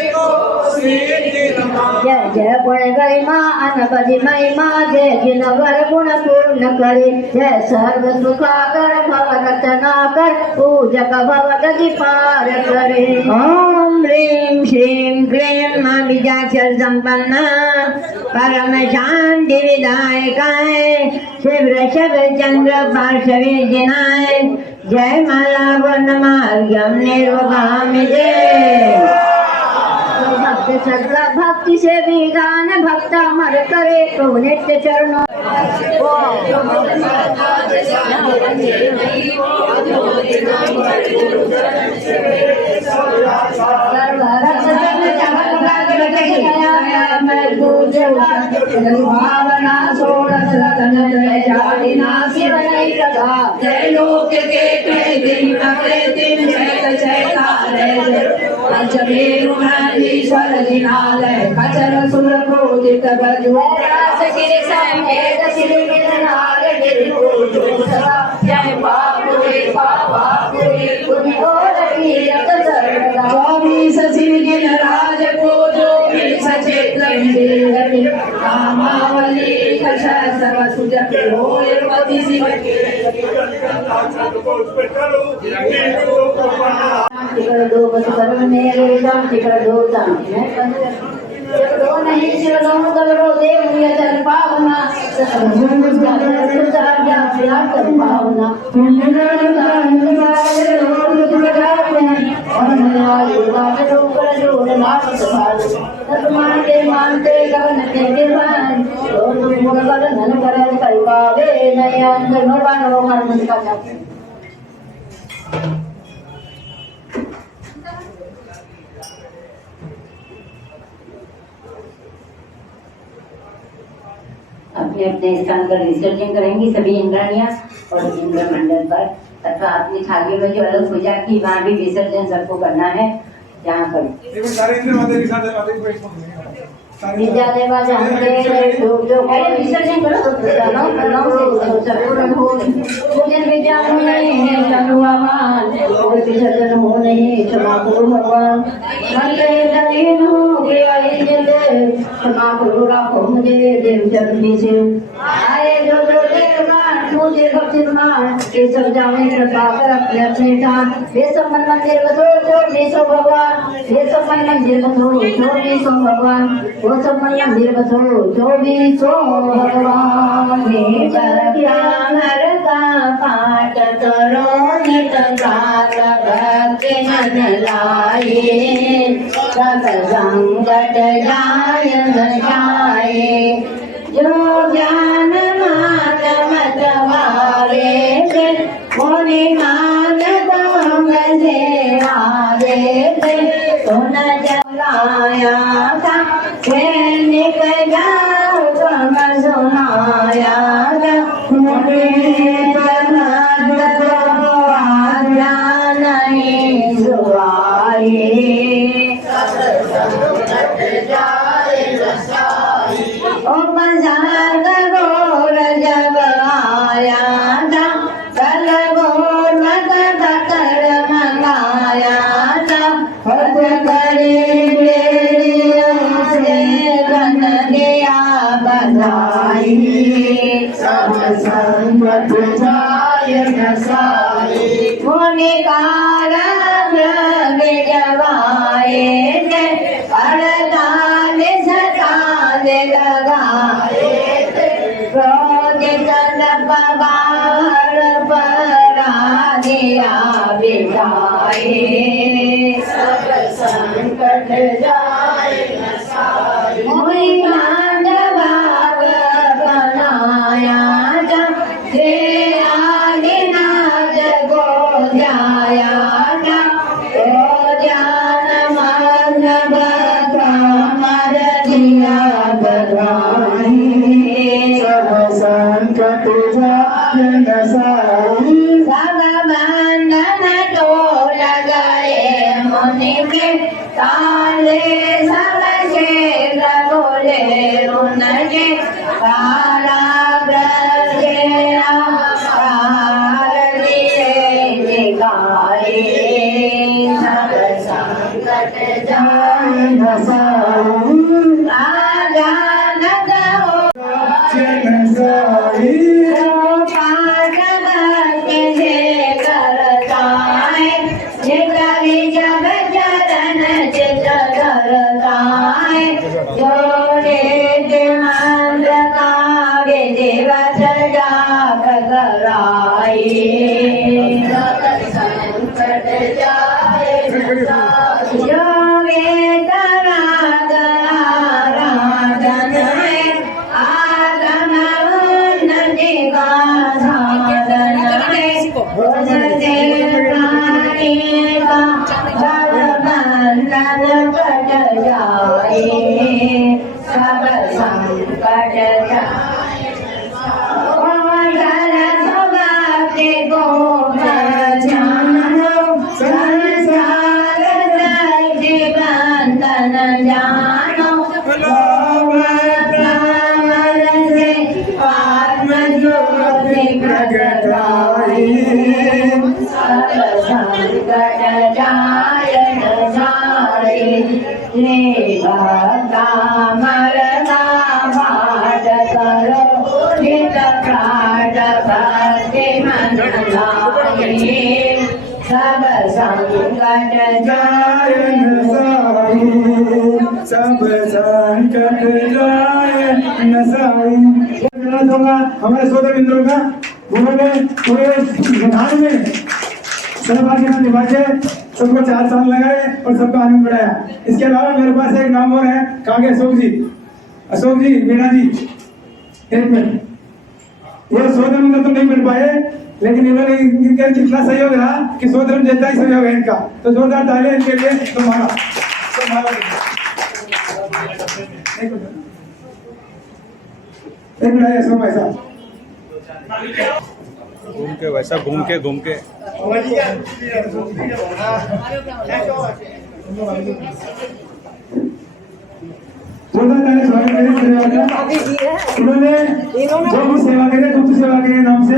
जय जय गुण गरिमा अनवधि महिमा जय जिनवर गुण पूर्ण करे जय सर्व सुखाकर भव रत्नाकर पूजक भव गति पार करे ओम ह्रीं श्रीं क्लीं बीजाक्षर संपन्ना परम शांति विदायकाय शिव ऋषभ चंद्र पार्श्वे जिनाय जय माला वर्ण मार्गम निर्वगामि जय भक्त श्रद्धा भक्ति से भी गान भक्ता मर करे तो नित्य चरणों भावना सोरस लगन जालिना सिर नहीं लगा जय लोक के दिन अगले दिन जय जयकार पंचमेरुणीश्वर दिनालय कचर सुर पूजित बजोरास गिरि समेत श्री गिरनार गिरि जय बापुरे बापुरे पुण्योर कीरत सर्वदा चौबीस श्री गिरिराज को जो सचेत कामावली कशा सर्व सुजत होय पति शिव टिकड़ दो बस कर मेरे दाम टिकड़ दो दाम दो नहीं शिव दोम करो देव मुझे चल पावना पावना मानते मानते गगन के गिरवान मुड़ कर धन कर कई पावे नहीं अंदर भगवान वो कर्म का अपने अपने स्थान पर विसर्जन करेंगी सभी इंद्राणियां और इंद्र मंडल पर तथा अपनी थालियों में जो अलग पूजा की वहाँ भी विसर्जन सबको करना है। यहाँ पर विद्यालय विसर्जन करो पूजन विज्ञान विसर्जन हो नहीं क्षमा करो भगवान क्षमा करो राखो मुझे देव चरणी से आए जो मुझे भक्तिमान ये सब जाने कृपा कर अपने अपने स्थान ये सब मन मंदिर बसो जो सो भगवान ये सब मन मंदिर बसो जो भगवान वो सब मन मंदिर बसो जो भगवान का पाठ करो नित काल भक्ति मन लाए सकल संकट जाय जाए जो ज्ञान मान मत मारे मुनि मान दम सेवारे सुन जलाया था सैनिक जाओ कम सुनाया था मुनि नहीं सुआए ओ मजार गोर जब आया था कल गोर मत कर मंगाया था हद करे से गन दिया बधाई सब संगत जाय नसाई मुनि कारक जवाए अड़ताल सताल लगाए रोज चल पगार परा दिया बिठाए सब संकट जाए मुनि भाव बनाया जे आदिनाथ को जाया ज्ञान मान मर दिया बधाई सब संकट जाय नसाई सब बंधन तो लगाए मुनि के ताले सब शेर बोले उनके तारा सब संकट जाए मंगल सुभाते को जानो संसार जीवन तन जानो से आत्म ज्योति प्रगटाई सब संकट जाय जाए ले भक्ता मरना बाट करो नित प्राण भक्ति मन लाए सब संकट जाय न साई, सब संकट जाय न साई। कहना चाहूंगा हमारे सोदर मित्रों का, उन्होंने पूरे ध्यान में सहभागिता निभा के सबको 4 साल लगाए और सबका आनंद बढ़ाया। इसके अलावा मेरे पास एक नाम और है, कागे अशोक जी मीणा जी, एक मिनट। ये सोदर मित्र तो नहीं बन पाए, लेकिन इन्होंने इनका कितना सहयोग रहा कि सोदर जैसा ही सहयोग है इनका, तो जोरदार तालियां इनके लिए। तुम्हारा एक मिनट अशोक भाई साहब, घूम के वैसा घूम के जोरदार तालियां स्वागत करें धन्यवाद। उन्होंने जो भी सेवा करे गुप्त सेवा के नाम से,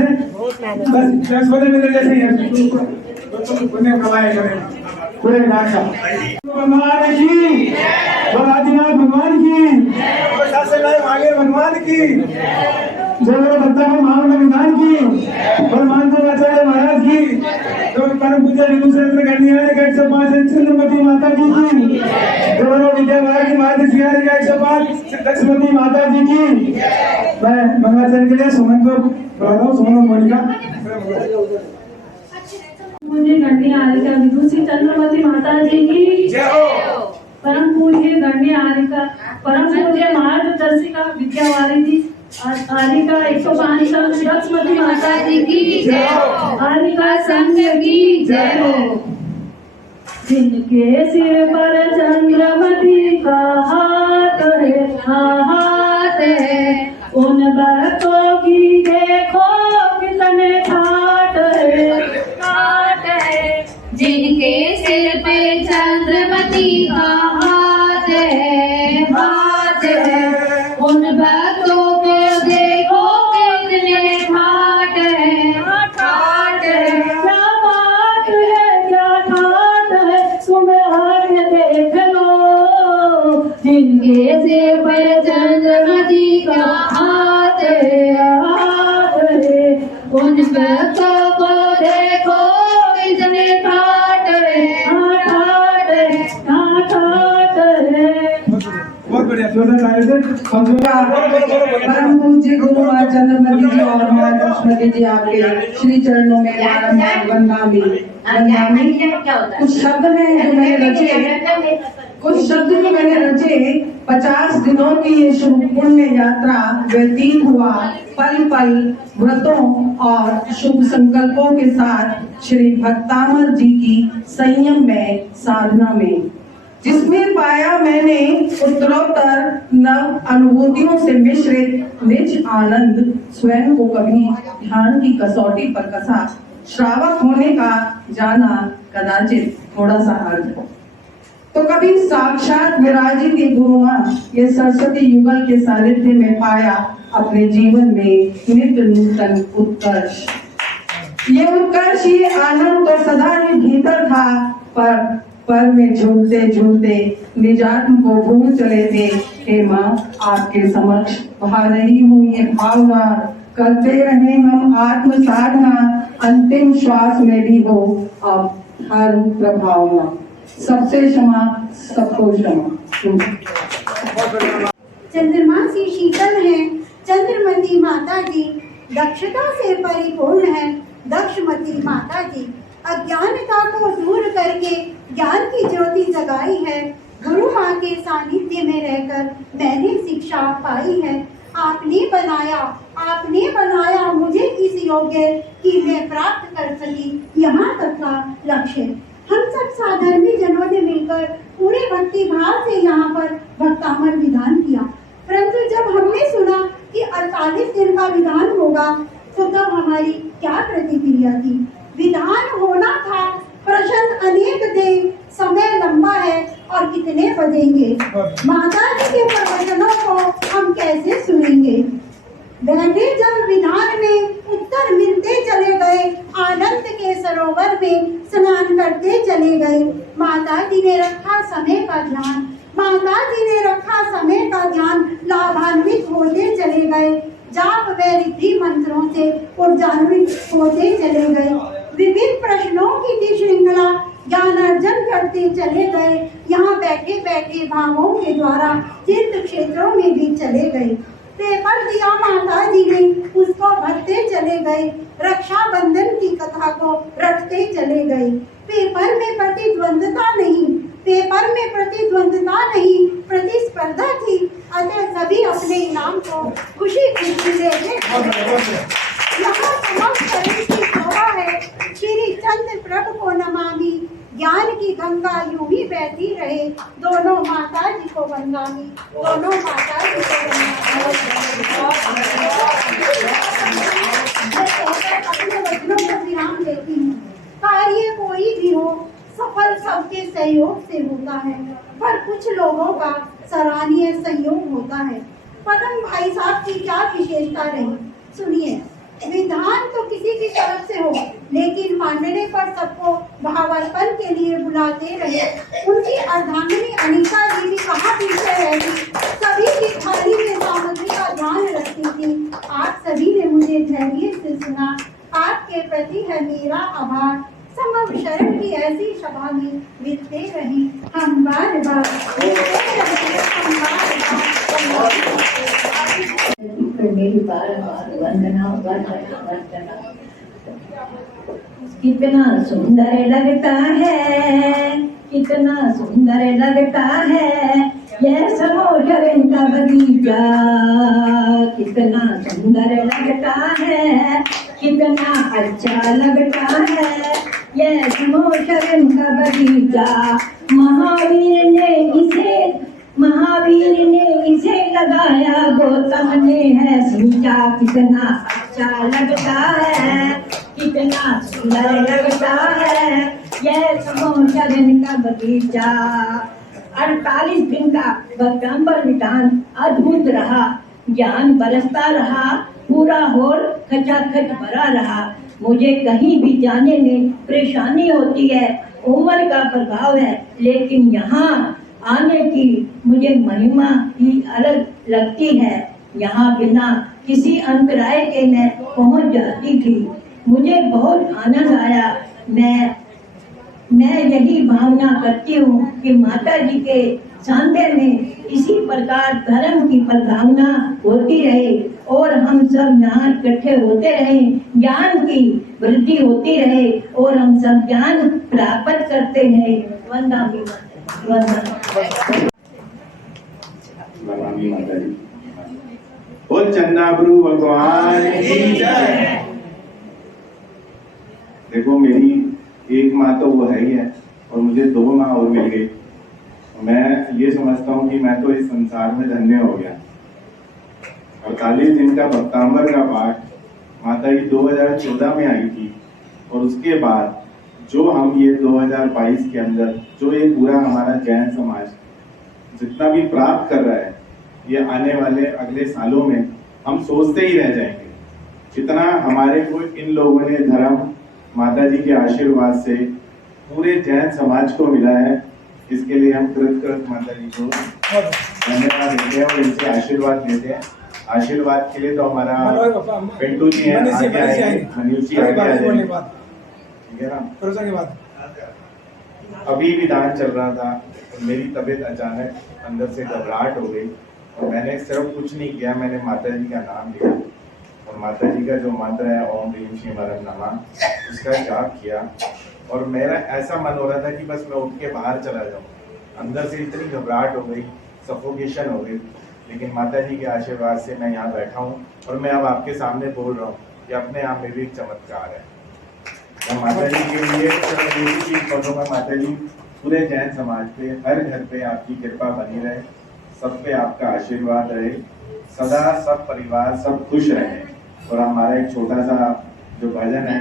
बस सोदर मित्र जैसे ही पुण्य कमाया करें पूरे विधान का। भगवान की, आदिनाथ भगवान की, आगे भगवान की, जय बोलो भक्तामन महामंडल विधान की, परमान आचार्य महाराज की, तो परम पूज्य निगुसरेंद्र गणियार 105 चंद्रमती माता जी की, जय बोलो विद्या भारती माता जी 105 लक्ष्मती माता जी की। मैं मंगलाचरण के लिए सुमन को बुला रहा हूँ, सुमन और मोनिका। पूज्य गण्य आलिका विदुषी चंद्रमती माता जी की जय हो। परम पूज्य गण्य आलिका परम पूज्य महादर्शिका विद्यावारिधि आलिका 105 लक्ष्मती माता जी की जय हो। आलिका संघ की जय हो। जिनके सिर पर चंद्रमती का हाथ है उन भक्तों की देखो कितने ठाट है। जिनके सिर पे चंद्रमती का हाथ है उन भक्तों को देखो कितने ठाट है। क्या बात है, क्या ठाट है, तुम आगे देख लो। जिनके सिर पे चंद्रमती का हाथ है उन भक्तों को देखो कितने ठाट है। बहुत बढ़िया, जोरदार तालियां से हम परम पूज्य गुरु माँ चंद्रमती जी और माँ लक्ष्मती जी आपके श्री चरणों में वंदनामी। कुछ शब्द हैं जो मैंने रचे 50 दिनों की ये शुभ पुण्य यात्रा व्यतीत हुआ पल पल व्रतों और शुभ संकल्पों के साथ श्री भक्तामर जी की संयम में साधना में, जिसमें पाया मैंने उत्तरोत्तर नव अनुभूतियों से मिश्रित निज आनंद। स्वयं को कभी ध्यान की कसौटी पर कसा श्रावक होने का जाना कदाचित थोड़ा सा अर्थ। तो कभी साक्षात विराजित गुरु माँ ये सरस्वती युगल के सानिध्य में पाया अपने जीवन में नित्य नूतन उत्कर्ष। ये उत्कर्ष, ये आनंद तो सदा ही भीतर था, पर में झूलते झूलते निजात्म को भूल चले थे। हे माँ, आपके समक्ष बहा रही हूँ ये भावना, करते रहे हम आत्म साधना, अंतिम श्वास में भी हो अब धर्म प्रभावना। सबसे क्षमा, सबको क्षमा। चंद्रमा सी शीतल है चंद्रमती माता जी, दक्षता से परिपूर्ण है दक्षमती माता जी। अज्ञानता को दूर करके ज्ञान की ज्योति जगाई है। गुरु माँ के सानिध्य में रहकर मैंने शिक्षा पाई है। आपने बनाया मुझे इस योग्य कि मैं प्राप्त कर सकी यहाँ तक का लक्ष्य। हम सब साधर्मी जनों ने मिलकर पूरे भक्ति भाव से यहाँ पर भक्तामर विधान किया। परंतु जब हमने सुना कि 48 दिन का विधान होगा तो तब हमारी क्या प्रतिक्रिया थी। विधान होना था, प्रश्न अनेक थे, समय लंबा है और कितने बजेंगे, माता जी के प्रवचनों को हम कैसे सुनेंगे। बैठे जब विधान में उत्तर मिलते चले गए, आनंद के सरोवर में स्नान करते चले गए। माता जी ने रखा समय का ध्यान, माता जी ने रखा समय का ध्यान, लाभान्वित होते चले गए। जाप व रिद्धि मंत्रों से ऊर्जान्वित होते चले गए। विभिन्न प्रश्नों की थी श्रृंखला, ज्ञान अर्जन करते चले गए। यहाँ बैठे बैठे भावों के द्वारा तीर्थ क्षेत्रों में भी चले गए। पेपर दिया माता जी ने, उसको भरते चले गए। रक्षाबंधन की कथा को रटते चले गए। पेपर में प्रतिद्वंदता नहीं, पेपर में प्रतिद्वंदता नहीं, प्रतिस्पर्धा थी। अतः सभी अपने इनाम को खुशी खुशी लेते। यहाँ समस्त शरीर की शोभा है। श्री चंद्र प्रभु को नमामि, ज्ञान की गंगा यूं ही बहती रहे। दोनों माता जी को वंदामि, दोनों माता जी को अपने वचनों को विराम देती हूँ। कार्य कोई भी हो, सफल सबके सहयोग से होता है, पर कुछ लोगों का सराहनीय सहयोग होता है। पदम भाई साहब की क्या विशेषता रही, सुनिए। विधान तो किसी की तरफ से हो, लेकिन मानने पर सबको भावार्पण के लिए बुलाते रहे। उनकी अर्धांगिनी अनीता जी भी कहाँ पीछे रहती, सभी की थाली में सामग्री का ध्यान रखती थी। आप सभी ने मुझे धैर्य से सुना, आपके प्रति है मेरा आभार। समव शरण की ऐसी सभा में मिलते रहे हम बार बार, मेरी बार बार वंदना वंदना। कितना सुंदर लगता है, कितना सुंदर लगता है यह समोजन का बगीचा। कितना सुंदर लगता है, कितना अच्छा लगता है यह समोजन का बगीचा। महावीर ने इसे लगाया, गौतम ने है सींचा। कितना अच्छा लगता है, कितना सुंदर लगता है यह समोचरण का बगीचा। 48 दिन का भक्तांबर विधान अद्भुत रहा, ज्ञान बरसता रहा, पूरा हॉल खचाखच भरा रहा। मुझे कहीं भी जाने में परेशानी होती है, उम्र का प्रभाव है, लेकिन यहाँ आने की मुझे महिमा ही अलग लगती है। यहाँ बिना किसी अंतराय के मैं पहुँच जाती थी, मुझे बहुत आनंद आया। मैं यही भावना करती हूँ कि माता जी के सामने में इसी प्रकार धर्म की प्रभावना होती रहे और हम सब यहाँ इकट्ठे होते रहे, ज्ञान की वृद्धि होती रहे और हम सब ज्ञान प्राप्त करते रहे। वंदना माता जी। बोल चंदाब्रू भगवान की जय। देखो मेरी एक माँ तो वो है ही है और मुझे 2 माँ और मिल गई। मैं ये समझता हूँ कि मैं तो इस संसार में धन्य हो गया। 48 दिन का भक्तांबर का पाठ माता जी 2014 में आई थी और उसके बाद जो हम ये 2022 के अंदर जो ये पूरा हमारा जैन समाज जितना भी प्राप्त कर रहा है, ये आने वाले अगले सालों में हम सोचते ही रह जाएंगे। जितना हमारे को इन लोगों ने धर्म माता जी के आशीर्वाद से पूरे जैन समाज को मिला है, इसके लिए हम कृतज्ञ माता जी को धन्यवाद देते हैं और इनसे आशीर्वाद लेते हैं। आशीर्वाद के लिए तो हमारा पिंटू जी हैं, आगे आएंगे, मनीष जी आगे आएंगे, ठीक है ना। अभी विधान चल रहा था, मेरी तबीयत अचानक अंदर से घबराहट हो गई और मैंने सिर्फ कुछ नहीं किया, मैंने माता जी का नाम लिया और माता जी का जो मंत्र है ओम ह्रीम श्रीम वरम नमः, उसका जाप किया और मेरा ऐसा मन हो रहा था कि बस मैं उठ के बाहर चला जाऊं। अंदर से इतनी घबराहट हो गई, सफोकेशन हो गई, लेकिन माता जी के आशीर्वाद से मैं यहाँ बैठा हूँ और मैं अब आपके सामने बोल रहा हूँ कि अपने आप में भी एक चमत्कार है। और माता जी के लिए एक चीज करूँगा, माता जी पूरे जैन समाज पे, हर घर पे आपकी कृपा बनी रहे, सब पे आपका आशीर्वाद रहे, सदा सब परिवार सब खुश रहे। और हमारा एक छोटा सा जो भजन है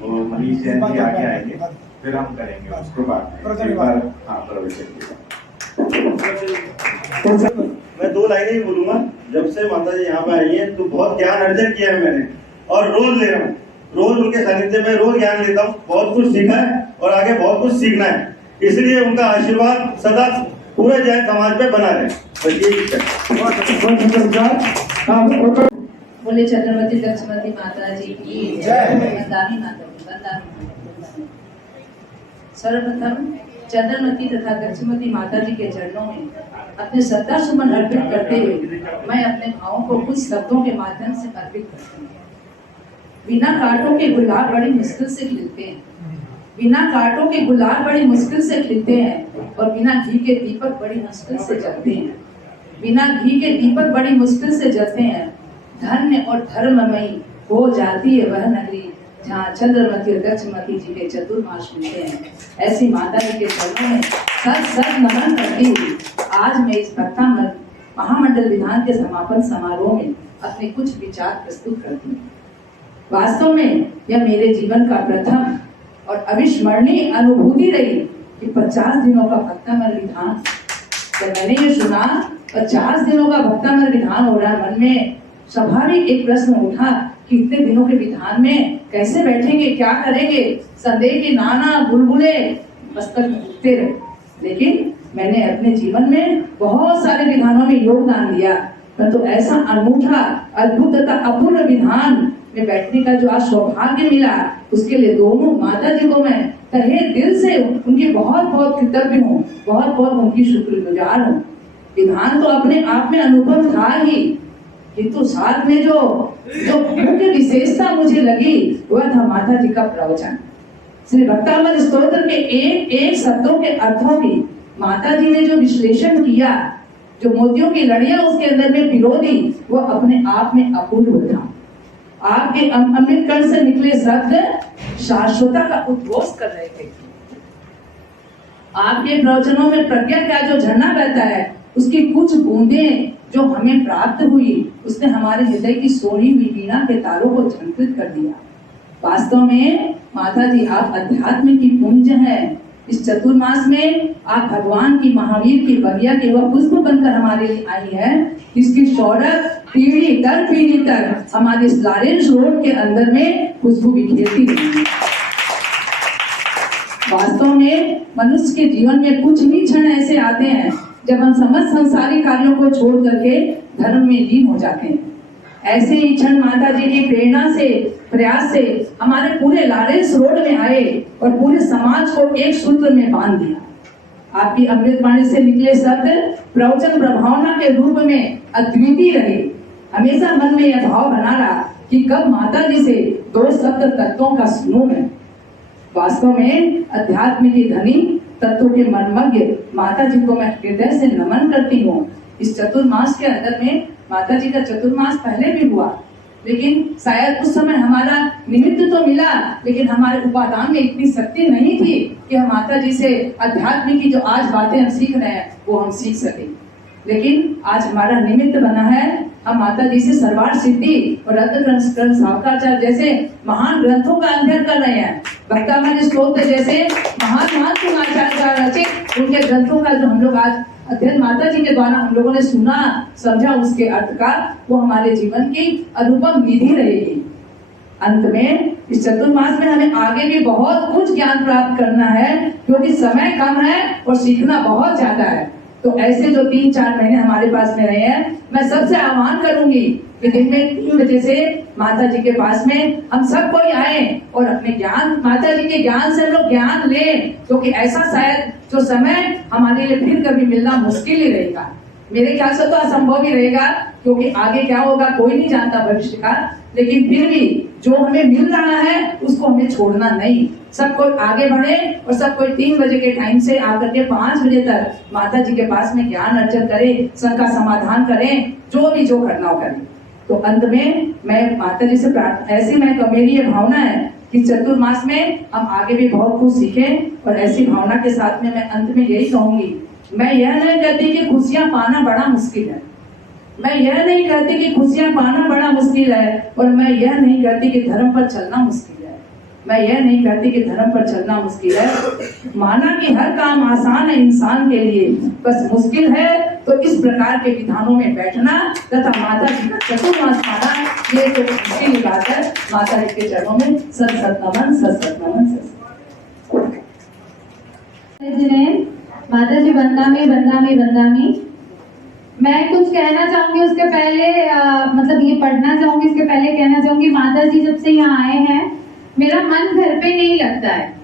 वो मनीष जैन जी आगे आएंगे, फिर हम करेंगे उसको बाद में। एक बार हाँ प्रवचन की मैं 2 लाइनें ही बोलूंगा। जब से माता जी यहाँ पे आई है तो बहुत ज्ञान अर्जन किया है मैंने, और रोज ले रहा हूँ, रोज उनके सानिध्य में रोज ज्ञान लेता हूँ, बहुत कुछ सीखा है और आगे बहुत कुछ सीखना है। इसलिए उनका आशीर्वाद सदा पूरे जैन समाज पे बना रहे। बस ये बोले चंद्रमती दक्षमती माता जी की जय। वंदामी माता की वंदामी। सर्वप्रथम चंद्रमती तथा दक्षमती माता जी के चरणों में अपने श्रद्धा सुमन अर्पित करते हुए मैं अपने भावों को कुछ शब्दों के माध्यम से अर्पित करती हूँ। बिना कांटों के गुलाब बड़ी मुश्किल से खिलते हैं, बिना कांटों के गुलाब बड़ी मुश्किल से खिलते हैं, और बिना घी के दीपक बड़ी मुश्किल से जलते हैं। बिना घी के दीपक बड़ी मुश्किल से जलते हैं। धन्य और धर्ममयी हो जाती है वह नगरी जहाँ चंद्रमती और दक्षमती जी के चतुर्मास मिलते हैं। ऐसी माता जी के चरणों में सत नमन करती हुई आज मैं इस भक्तामर महामंडल विधान के समापन समारोह में अपने कुछ विचार प्रस्तुत करती हूँ। वास्तव में यह मेरे जीवन का प्रथम और अविस्मरणीय अनुभूति रही कि 50 दिनों का भक्तामर विधान, जब मैंने ये सुना 50 दिनों का भक्तामर विधान हो रहा, मन में स्वाभाविक एक प्रश्न उठा कि इतने दिनों के विधान में कैसे बैठेंगे, क्या करेंगे। संदेह के नाना बुलबुले मस्तक में उठते रहे, लेकिन मैंने अपने जीवन में बहुत सारे विधानों में योगदान दिया, परंतु तो ऐसा अनूठा अद्भुत तथा अपूर्व विधान में बैठने का जो आज सौभाग्य मिला, उसके लिए दोनों माता जी को मैं तहे दिल से उनकी बहुत बहुत कृतज्ञ हूँ, बहुत बहुत उनकी शुक्रगुजार हूँ। विधान तो अपने आप में अनुभव था ही, किंतु साथ में जो मुख्य विशेषता मुझे लगी वह था माता जी का प्रवचन। श्री भक्तामृत स्तोत्र के एक एक शब्दों के अर्थों की माता जी ने जो विश्लेषण किया, जो मोतियों की लड़ियां उसके अंदर में पिरो दी, वह अपने आप में अपूर्व था। आपके अमृत कण से निकले शब्द शाश्वता का उद्घोष कर रहे थे। आपके प्रवचनों में प्रज्ञा का जो झरना बहता है, उसकी कुछ बूंदें जो हमें प्राप्त हुई, उसने हमारे हृदय की सोनी हुई वीणा के तारों को झंकृत कर दिया। वास्तव में माता जी आप अध्यात्म की पुंज हैं। इस चतुर्मास में आप भगवान की महावीर की बगिया के वह पुष्प बनकर हमारे लिए आई है, जिसकी शौरभ पीढ़ी दर पीढ़ी तक हमारे लारेंस रोड के अंदर में खुशबू बिखेरती है। वास्तव में मनुष्य के जीवन में कुछ भी क्षण ऐसे आते हैं जब हम समस्त संसारी कार्यों को छोड़ करके धर्म में लीन हो जाते हैं। ऐसे ही क्षण माता जी की प्रेरणा से, प्रयास से हमारे पूरे लारेंस रोड में आए और पूरे समाज को एक सूत्र में बांध दिया। आपकी अमृतवाणी से निकले शब्द प्रवचन प्रभावना के रूप में अद्वितीय रहे। हमेशा मन में यह भाव बना रहा कि कब माता जी से 2 शब्द तत्वों का सुनूं मैं। वास्तव में अध्यात्म की धनी तत्वों के मर्मज्ञ माता जी को मैं हृदय से नमन करती हूँ। इस चतुर्मास के अंदर में माता जी का चतुर्मास पहले भी हुआ, लेकिन शायद उस समय हमारा निमित्त तो मिला, लेकिन हमारे उपादान में इतनी शक्ति नहीं थी कि हम माता जी से अध्यात्म की जो आज बातें हम सीख रहे हैं वो हम सीख सके। लेकिन आज हमारा निमित्त बना है, हम माता जी से सर्वार्थ सिद्धि और रत्न ग्रंथ सावकाचार्य जैसे महान ग्रंथों का अध्ययन कर रहे हैं। भक्तामृत स्तोत्र जैसे महान आचार्य रचित उनके ग्रंथों का जो हम लोग आज अध्ययन माता जी के द्वारा हम लोगों ने सुना, समझा, उसके अर्थ का, वो हमारे जीवन की अनुपम निधि रहेगी। अंत में इस चतुर्मास में हमें आगे भी बहुत कुछ ज्ञान प्राप्त करना है, क्योंकि समय कम है और सीखना बहुत ज्यादा है। तो ऐसे जो 3-4 महीने हमारे पास में रहे हैं, मैं सबसे आह्वान करूंगी कि दिन में 3 बजे से माता जी के पास में हम सब कोई आए और अपने ज्ञान, माता जी के ज्ञान से हम लोग ज्ञान लें, क्योंकि ऐसा शायद जो समय हमारे लिए फिर कभी मिलना मुश्किल ही रहेगा। मेरे ख्याल से तो असंभव ही रहेगा, क्योंकि आगे क्या होगा कोई नहीं जानता भविष्य का। लेकिन फिर भी जो हमें मिल रहा है उसको हमें छोड़ना नहीं। सब कोई आगे बढ़े और सब कोई 3 बजे के टाइम से आकर के 5 बजे तक माता जी के पास में ज्ञान अर्जन करें, सबका समाधान करें, जो करना हो करें। तो अंत में मैं माता जी से प्रार्थना, ऐसी मेरी ये भावना है कि चतुर्मास में हम आगे भी बहुत कुछ सीखें। और ऐसी भावना के साथ में मैं अंत में यही कहूंगी, मैं यह नहीं कहती कि खुशियां पाना बड़ा मुश्किल है, मैं यह नहीं कहती कि खुशियां पाना बड़ा मुश्किल है, और मैं यह नहीं कहती कि धर्म पर चलना मुश्किल है, मैं यह नहीं कहती कि धर्म पर चलना मुश्किल है। माना कि हर काम आसान है इंसान के लिए, बस मुश्किल है तो इस प्रकार के विधानों में बैठना तथा माता जी का चतुर्मास पाना, ये तो मुश्किल बात है। माता जी के चरणों में सत सत नमन, सत सत नमन, माता जी बंदामी बंदामी बंदामी। मैं कुछ कहना चाहूंगी उसके पहले मतलब ये पढ़ना चाहूंगी, इसके पहले कहना चाहूंगी माता जी जब से यहाँ आए हैं मेरा मन घर पे नहीं लगता है।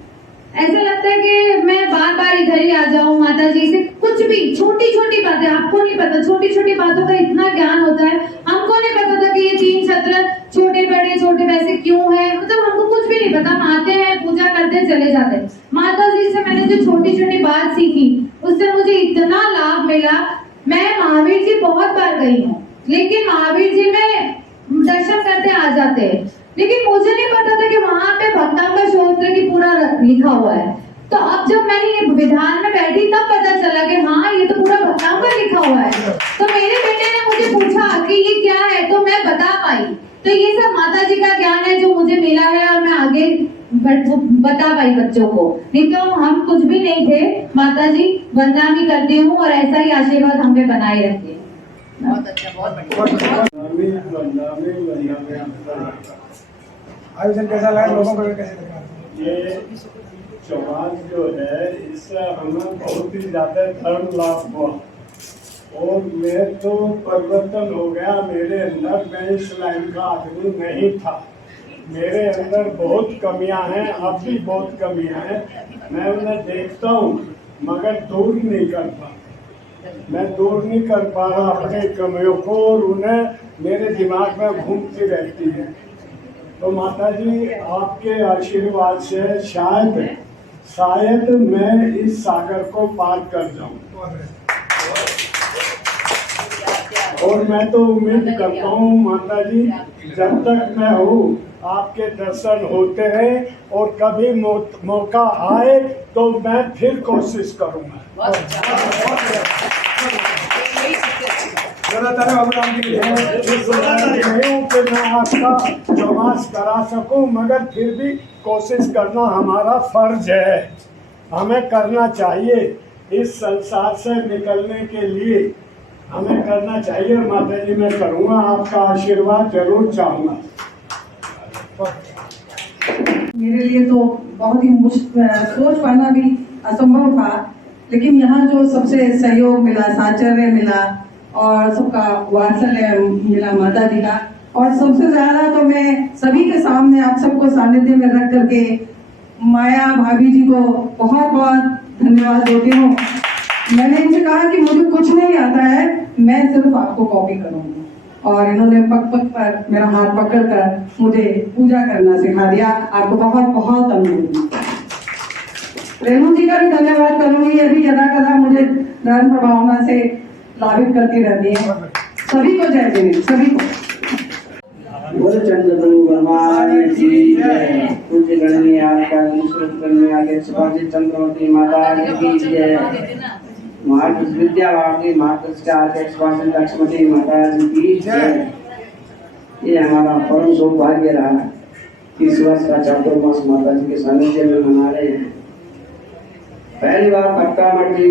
ऐसा लगता है कि मैं बार बार इधर ही आ जाऊं। माता जी से कुछ भी छोटी छोटी बातें, आपको नहीं पता छोटी छोटी बातों का इतना ज्ञान होता है, हमको नहीं पता था कि ये 3 छत्र छोटे बड़े छोटे वैसे क्यों है, मतलब हमको कुछ भी नहीं पता। हम आते हैं पूजा करते चले जाते हैं। माता जी से मैंने जो छोटी छोटी बात सीखी उससे मुझे इतना लाभ मिला। मैं महावीर जी बहुत बार गई हूँ, लेकिन महावीर जी में दर्शन करते आ जाते हैं, लेकिन मुझे नहीं पता था कि वहां पे भक्तांबर स्तोत्र की पूरा लिखा हुआ है। तो अब जब मैंने ये विधान में बैठी तब पता चला कि हाँ ये तो पूरा भक्तांबर लिखा हुआ है। तो मेरे बेटे ने मुझे पूछा कि ये क्या है, तो मैं बता पाई। तो ये सब माता जी का ज्ञान है जो मुझे मिला है और मैं आगे बता पाई बच्चों को, नहीं तो हम कुछ भी नहीं थे। माता जी वंदना भी करती हूँ और ऐसा ही आशीर्वाद हमें बनाए रखिए। बहुत अच्छा, बहुत बढ़िया। आयोजन कैसा लगा, लोगों को कैसे लगा? ये समाज जो है इससे हमें बहुत ही ज्यादा धर्म लाभ हुआ और मैं तो परिवर्तन हो गया मेरे अंदर। मैं इस लाइन का आदमी नहीं था, मेरे अंदर बहुत कमियां हैं, अब भी बहुत कमियां हैं। मैं उन्हें देखता हूँ मगर दूर नहीं कर पा, मैं दूर नहीं कर पा रहा अपने कमियों को, और उन्हें मेरे दिमाग में घूमती रहती है। तो माता जी आपके आशीर्वाद से शायद मैं इस सागर को पार कर जाऊं, और मैं तो उम्मीद करता हूँ माता जी जब तक मैं हूँ आपके दर्शन होते रहे, और कभी मौका आए तो मैं फिर कोशिश करूँगा। मैं आपका चौमास करा सकूं, मगर फिर भी कोशिश करना हमारा फर्ज है, हमें करना चाहिए। इस संसार से निकलने के लिए हमें करना चाहिए। माता जी मैं करूँगा, आपका आशीर्वाद जरूर चाहूँगा। मेरे लिए तो बहुत ही सोच पाना भी असंभव था, लेकिन यहाँ जो सबसे सहयोग मिला, साहचर्य मिला और सबका वात्सल्य मिला माता जी का, और सबसे ज्यादा तो मैं सभी के सामने आप सबको सानिध्य में रख करके माया भाभी जी को बहुत बहुत धन्यवाद देती हूँ। मैंने इनसे कहा कि मुझे कुछ नहीं आता है, मैं सिर्फ आपको कॉपी करूँगी, और इन्होंने पग पग पर मेरा हाथ पकड़कर मुझे पूजा करना सिखा दिया। आपको बहुत बहुत धन्यवाद। रेणु जी का भी धन्यवाद करूंगी, ये भी यदा कदा मुझे धर्म भावना से लाभित करती रहती है। सभी को जय जय, सभी को। बोले चंद्रप्रभु भगवान की जय। पूज्य गणनीय आपका करने आगे सुभाषित चंद्रमती माता की जय। महाकृष्ण विद्या भारती महाकृष्ण आगे सुभाषित लक्ष्मती माता की जय। ये हमारा परम सौभाग्य रहा कि इस वर्ष का चातुर्मास माता जी के सानिध्य में मना रहे हैं। पहली बार भक्तामठ जी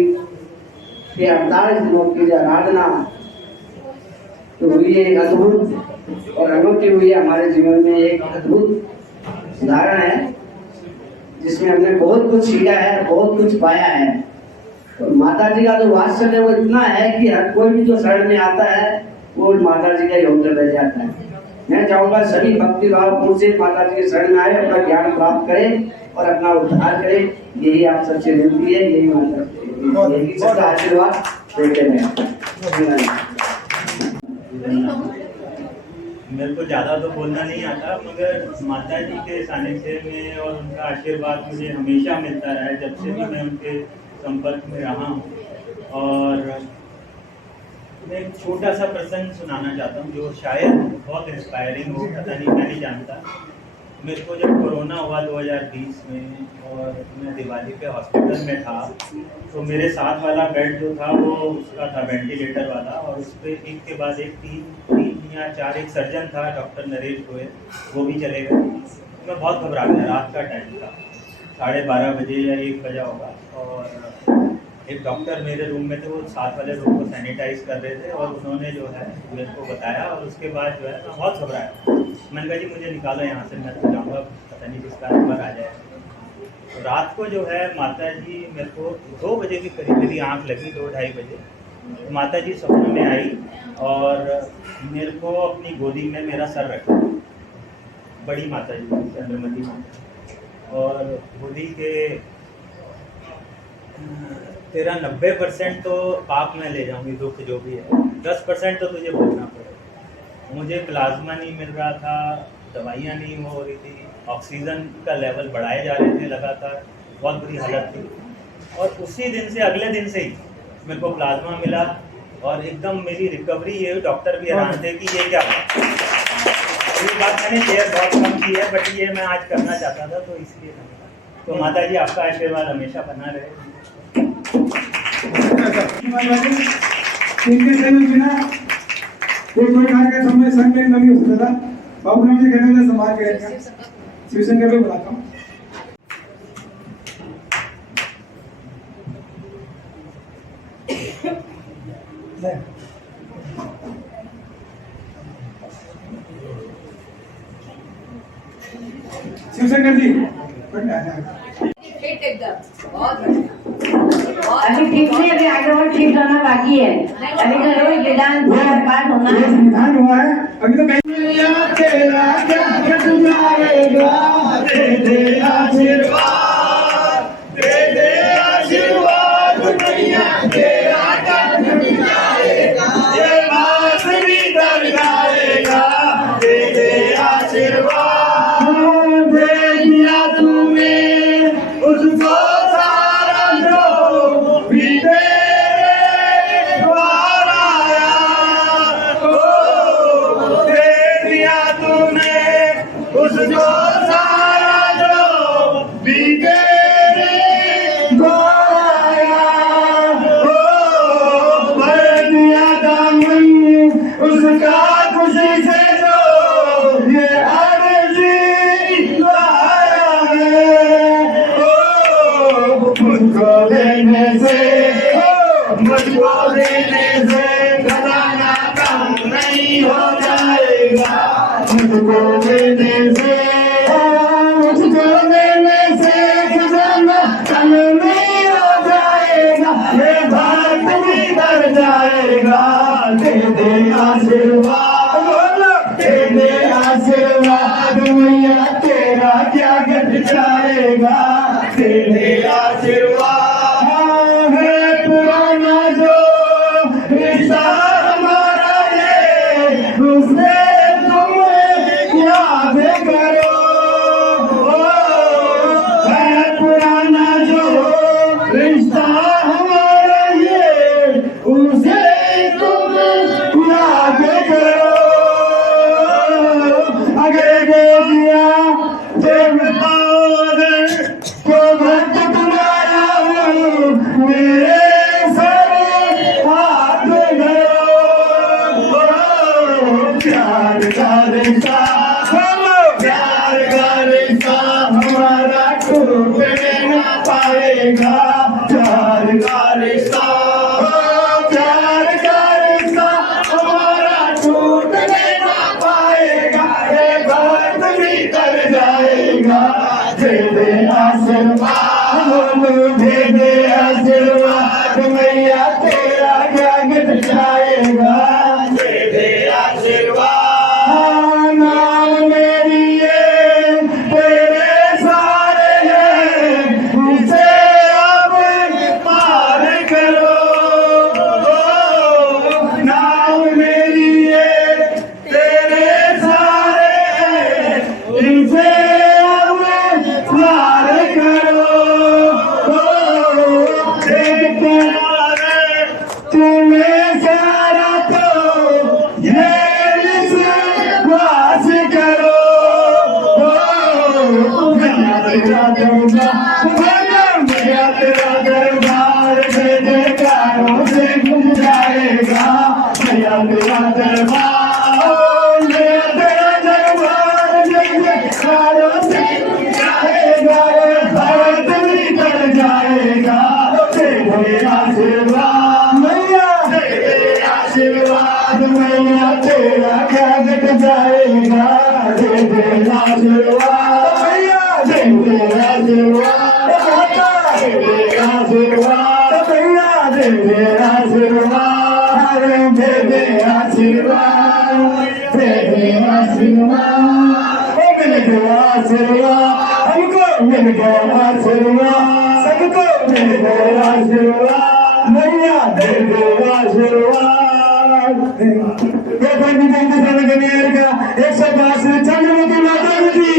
के 48 दिनों की आराधना तो हुई एक अद्भुत और अनोखी हुई है। हमारे जीवन में एक अद्भुत उदाहरण है जिसमें हमने बहुत कुछ सीखा है, बहुत कुछ पाया है। तो माता जी का जो वात्सल्य वो इतना है कि हर कोई भी जो शरण में आता है वो माता जी का योगदान रह जाता है। मैं चाहूंगा सभी भक्ति भाव से माता जी के शरण में आए, अपना ज्ञान प्राप्त करें और अपना उद्धार करें। यही आप सबसे विनती है, यही माता यही सबका आशीर्वाद देते हैं। मेरे को ज़्यादा तो बोलना नहीं आता, मगर माता जी के सानिध्य में और उनका आशीर्वाद मुझे हमेशा मिलता रहा है जब से भी मैं उनके संपर्क में रहा हूँ। और मैं एक छोटा सा प्रसंग सुनाना चाहता हूँ जो शायद बहुत इंस्पायरिंग हो, पता नहीं, मैं नहीं जानता। मेरे को जब कोरोना हुआ 2020 में और मैं दिवाली पे हॉस्पिटल में था, तो मेरे साथ वाला बेड जो था वो उसका था वेंटिलेटर वाला, और उस पर एक के बाद एक तीन या चार, एक सर्जन था डॉक्टर नरेश गोयल, वो भी चले गए। मैं बहुत घबरा गया। रात का टाइम था, 12:30 बजे या 1 बजा होगा, और एक डॉक्टर मेरे रूम में थे, वो साथ वाले रूम को सैनिटाइज कर रहे थे, और उन्होंने जो है मेरे को बताया, और उसके बाद जो है मैं बहुत घबराया। मैंने कहा जी मुझे निकालो यहाँ से, मैं तो जाऊँगा, पता नहीं किसका नंबर आ जाए। तो रात को जो है माता जी मेरे को 2 बजे के करीब मेरी आँख लगी, 2-2:30 बजे। तो माता जी सपने में आई और मेरे को अपनी गोदी में मेरा सर रखा, बड़ी माता जी चंद्रमती माता, और गोदी के तेरा 90% तो पाप में ले जाऊंगी, दुख जो भी है, 10% तो तुझे भोगना पड़ेगा। मुझे प्लाज्मा नहीं मिल रहा था, दवाइयाँ नहीं हो रही थी, ऑक्सीजन का लेवल बढ़ाए जा रहे थे लगातार, बहुत बुरी हालत थी। और उसी दिन से, अगले दिन से ही मेरे को प्लाज्मा मिला, और एकदम मेरी रिकवरी, ये डॉक्टर भी हैरान थे कि ये क्या है। ये बात मैंने शेयर बहुत कम की है, बट ये मैं आज करना चाहता था, तो इसलिए। तो माता जी आपका आशीर्वाद हमेशा बना रहे। इनके सहयोग बिना ये कोई कार्य का समय संग में नहीं हो सकता था। बाबू ने मुझे कहने में संभाल के रखा। शिवशंकर को बुलाता हूँ। शिवशंकर जी अभी ठीक नहीं, अभी आगे और ठीक होना बाकी है। अभी तो रोज विधान पाठ होना है। विधान हुआ है, अभी तो तेरा क्या गुजारेगा, दे दे आशीर्वाद, दे दे आशीर्वाद मैया, तेरा क्या गुजारेगा, ये बात भी कर जाएगा, दे दे आशीर्वाद, दे दिया तूने उसको सारा जो भी तेरे द्वार आया, दे दिया तूने उसको सारा जो भी तेरे द्वार आया, भर दिया दामन उसका खुशी से जो ये अर्जी लाया है, मुझको देने से खजाना कम नहीं हो जाएगा, मुझको देने से खजाना कम नहीं हो जाएगा, ये बात भी कर जाएगा, दे दे आशीर्वाद, बोलो दे दे आशीर्वाद मैया, तेरा क्या घट जाएगा, दे दे आशीर्वाद, है पुराना जो रिश्ता हमारा ये, उसे तुम याद करो, है पुराना जो रिश्ता हमारा ये, उसे तुम याद करो, अगर दिया देव को भक्त तुम्हारा हूँ, मेरे सर हाथ धरो, प्यार का रिश्ता, प्यार का रिश्ता हमारा टूटने न पाएगा, प्यार का रिश्ता, प्यार का रिश्ता हमारा टूटने न पाएगा, ये बात भी कर जाएगा, दे दे आशीर्वाद, बोलो दे दे आशीर्वाद मैया, तेरा क्या घट जाएगा, दे दे आशीर्वाद, नाम मेरी ये तेरे सारे हैं, इसे अब पार करो, नाम मेरी ये तेरे सारे हैं, इसे अब पार करो, तुम्हें सारा तो तेरा दरबार मेरा तेरा दरबार जय जयकारों से जाएगा भारत निकल जाएगा तेरे आशीर्वाद मैया तेरे आशीर्वाद मैया तेरा क्या घट जाएगा तेरे आशीर्वाद मैया तेरे आशीर्वाद तेरे आशीर्वाद मैया तेरे आशीर्वाद तेरे आशीर्वाद तेरे आशीर्वाद ओ मिल गया आशीर्वाद हमको मिल गया आशीर्वाद सबको मिल गया आशीर्वाद मैया दे दे आशीर्वाद का 182 चंद्रमती माता की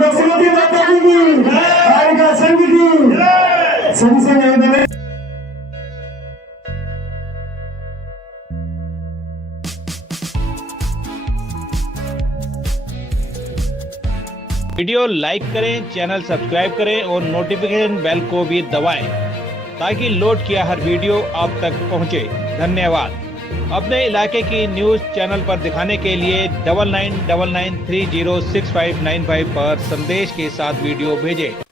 बसुमती माता की कालिका संघ की संग वीडियो लाइक करें, चैनल सब्सक्राइब करें और नोटिफिकेशन बेल को भी दबाएं ताकि लोड किया हर वीडियो आप तक पहुंचे। धन्यवाद। अपने इलाके की न्यूज़ चैनल पर दिखाने के लिए 9999306595 पर संदेश के साथ वीडियो भेजें।